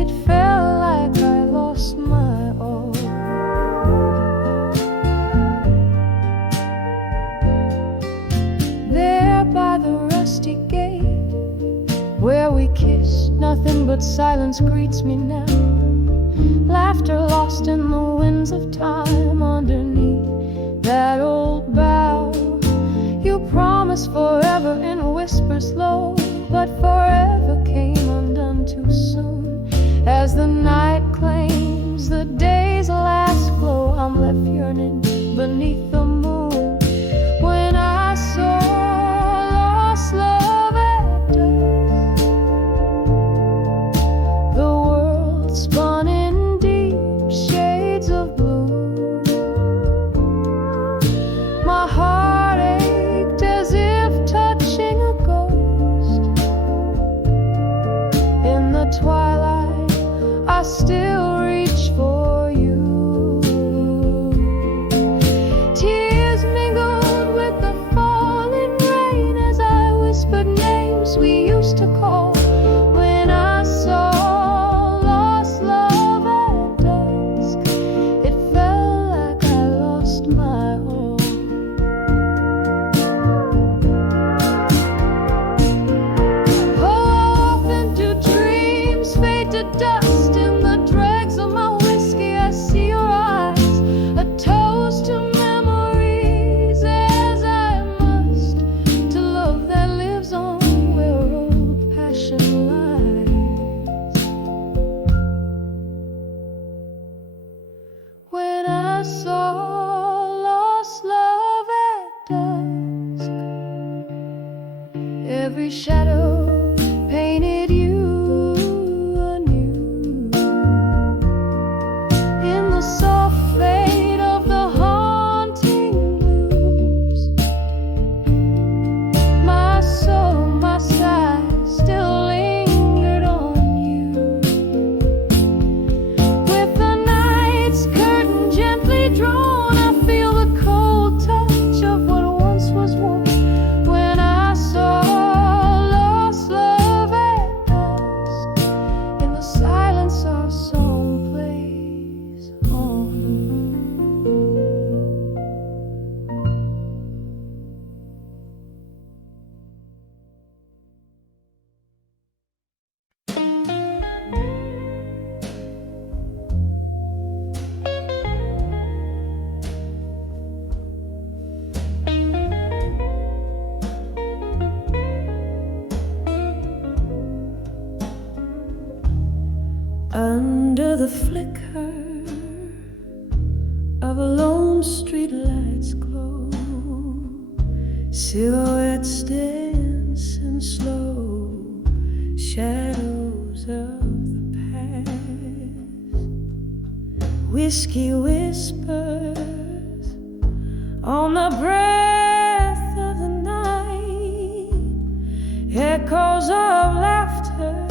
it felt like I lost my all. There by the rusty gate where we kissed, nothing but silence greets me now. laughter lost in the winds of time underneath that old bough. You promised forever in whispers low, but forever came undone too soon. As the night claims the day's last glow, I'm left yearning beneath the moon. When I saw lost love at dusk, the world spun in deep shades of blue. My heart ached as if touching a ghost. In the twilight, I still reach for you. Tears mingled with the falling rain as I whispered names we used to call. When I saw lost love at dusk, it felt like I lost my all. Oh, often do dreams fade to dust. In the dregs of my whiskey, I see your eyes, a toast to memories, as I must, to love that lives on where old passion lies. When I saw lost love at dusk, every shadow painted you anew. In the soft fade of the haunting blues, my soul, my sighs still lingered on you. With the night's curtain gently drawn, I feel the cold touch of what once was warm. When I saw lost love at dusk, in the silence our song plays on. Under the flicker of a lone street light's glow, silhouettes dance in slow shadows of the past. Whiskey whispers on the breath of the night, echoes of laughter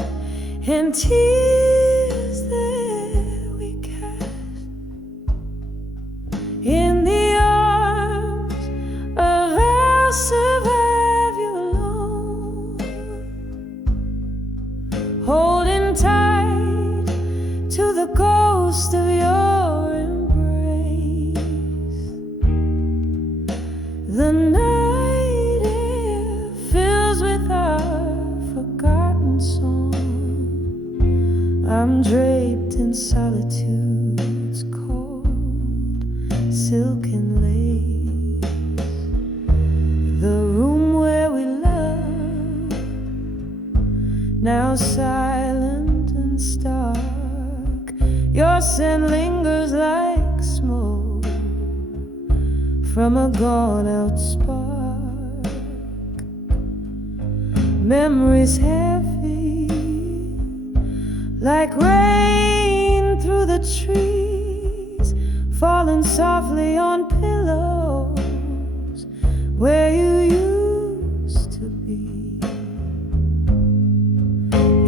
and tears that we cast in the arms of I'll survive you alone, holding tight to the ghost of your embrace. The night air fills with our forgotten song. I'm draped in solitude's cold silken lace. The room where we loved, now silent and stark. Your scent lingers like smoke from a gone-out spark. Memories heavy like rain through the trees, falling softly on pillows where you used to be.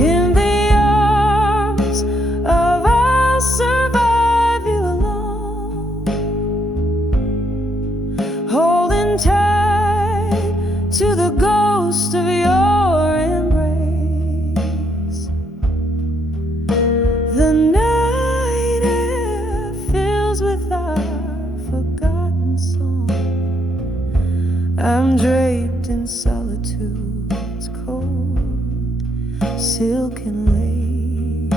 In the arms of I'll survive you alone, holding tight to the ghost of your embrace. The night air fills with our forgotten song. I'm draped in solitude's cold silken lace.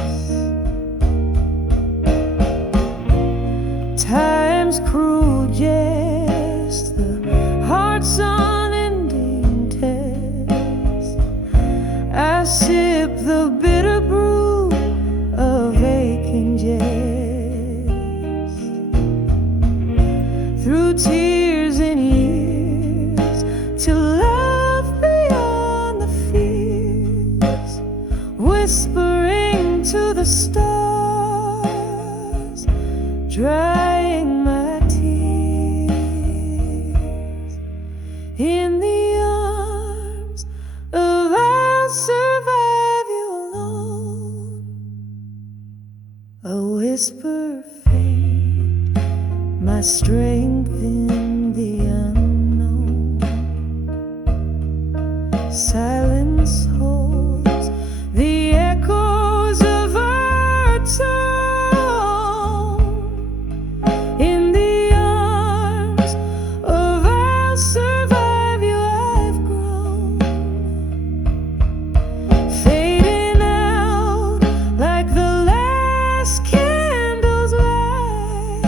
sip the bitter brew of aching jest. Through tears and years, to love beyond the fears, whispering to the stars, drying my tears in the arms of I'll survive you alone. A whisper faint, my strength in the unknown. Silence holds the echoes of our tone. In the arms of I'll survive you I've grown, fading out like the last candle's light.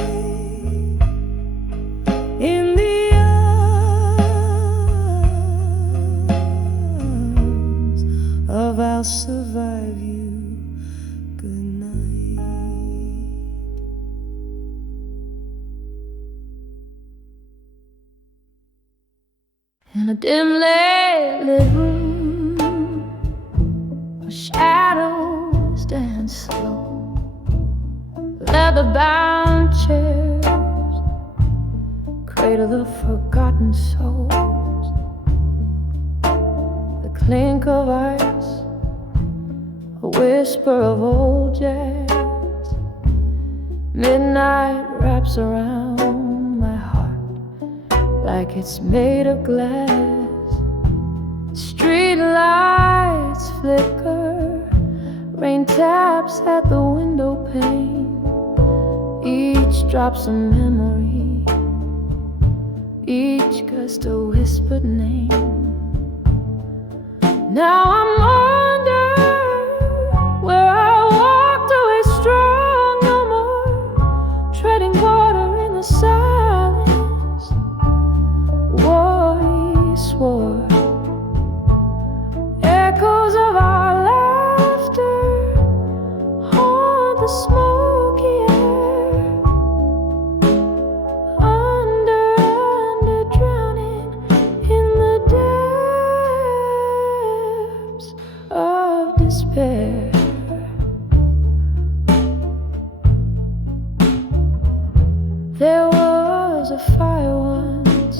In the arms of I'll survive you. Good night. In a dim lit room, where shadows dance slow, leather-bound chairs cradle the forgotten souls. The clink of ice, a whisper of old jazz. Midnight wraps around my heart like it's made of glass. Street lights flicker, rain taps at the window pane. Each drop's a memory, each gust a whispered name. Now I'm under where I walked away strong no more, treading water in the silence. War he swore, echoes of our laughter haunt the smoky air. Under, drowning in the depths of despair. There was a fire once,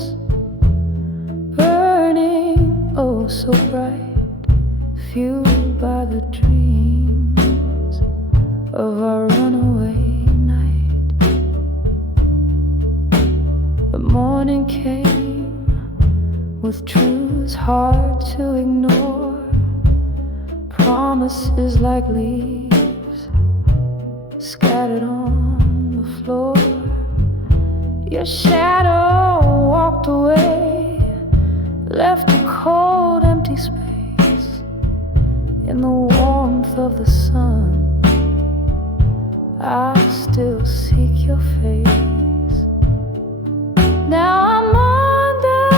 burning oh so bright, fueled by the dreams of our runaway night. The morning came with truths hard to ignore, promises like leaves scattered on the floor. Your shadow walked away, left a cold, empty space. In the warmth of the sun, I still seek your face. Now I'm under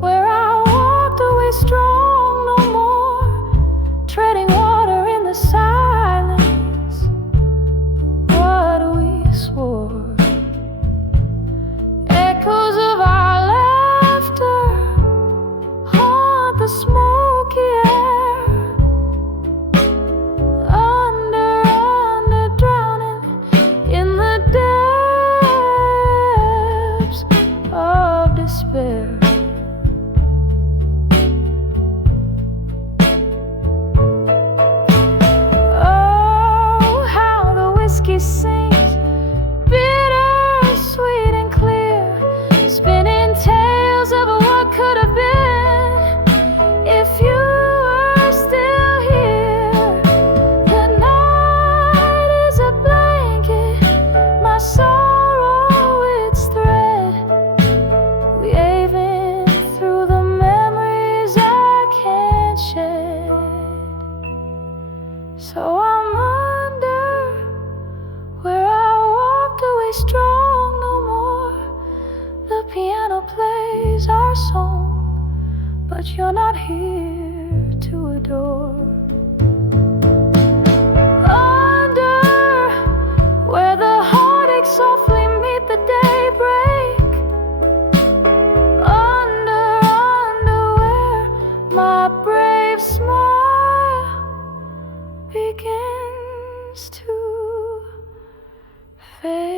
where I walked away strong no more, treading water in the silence. What we swore, echoes of our laughter haunt the smoky air. Under, drowning in the depths of despair. Oh, how the whiskey sings, bitter, sweet and clear, spinning tales of what could have been if you were still here. The night is a blanket, my sorrow its thread, weaving through the memories I can't shed. So I'm under where brave smile begins to fade.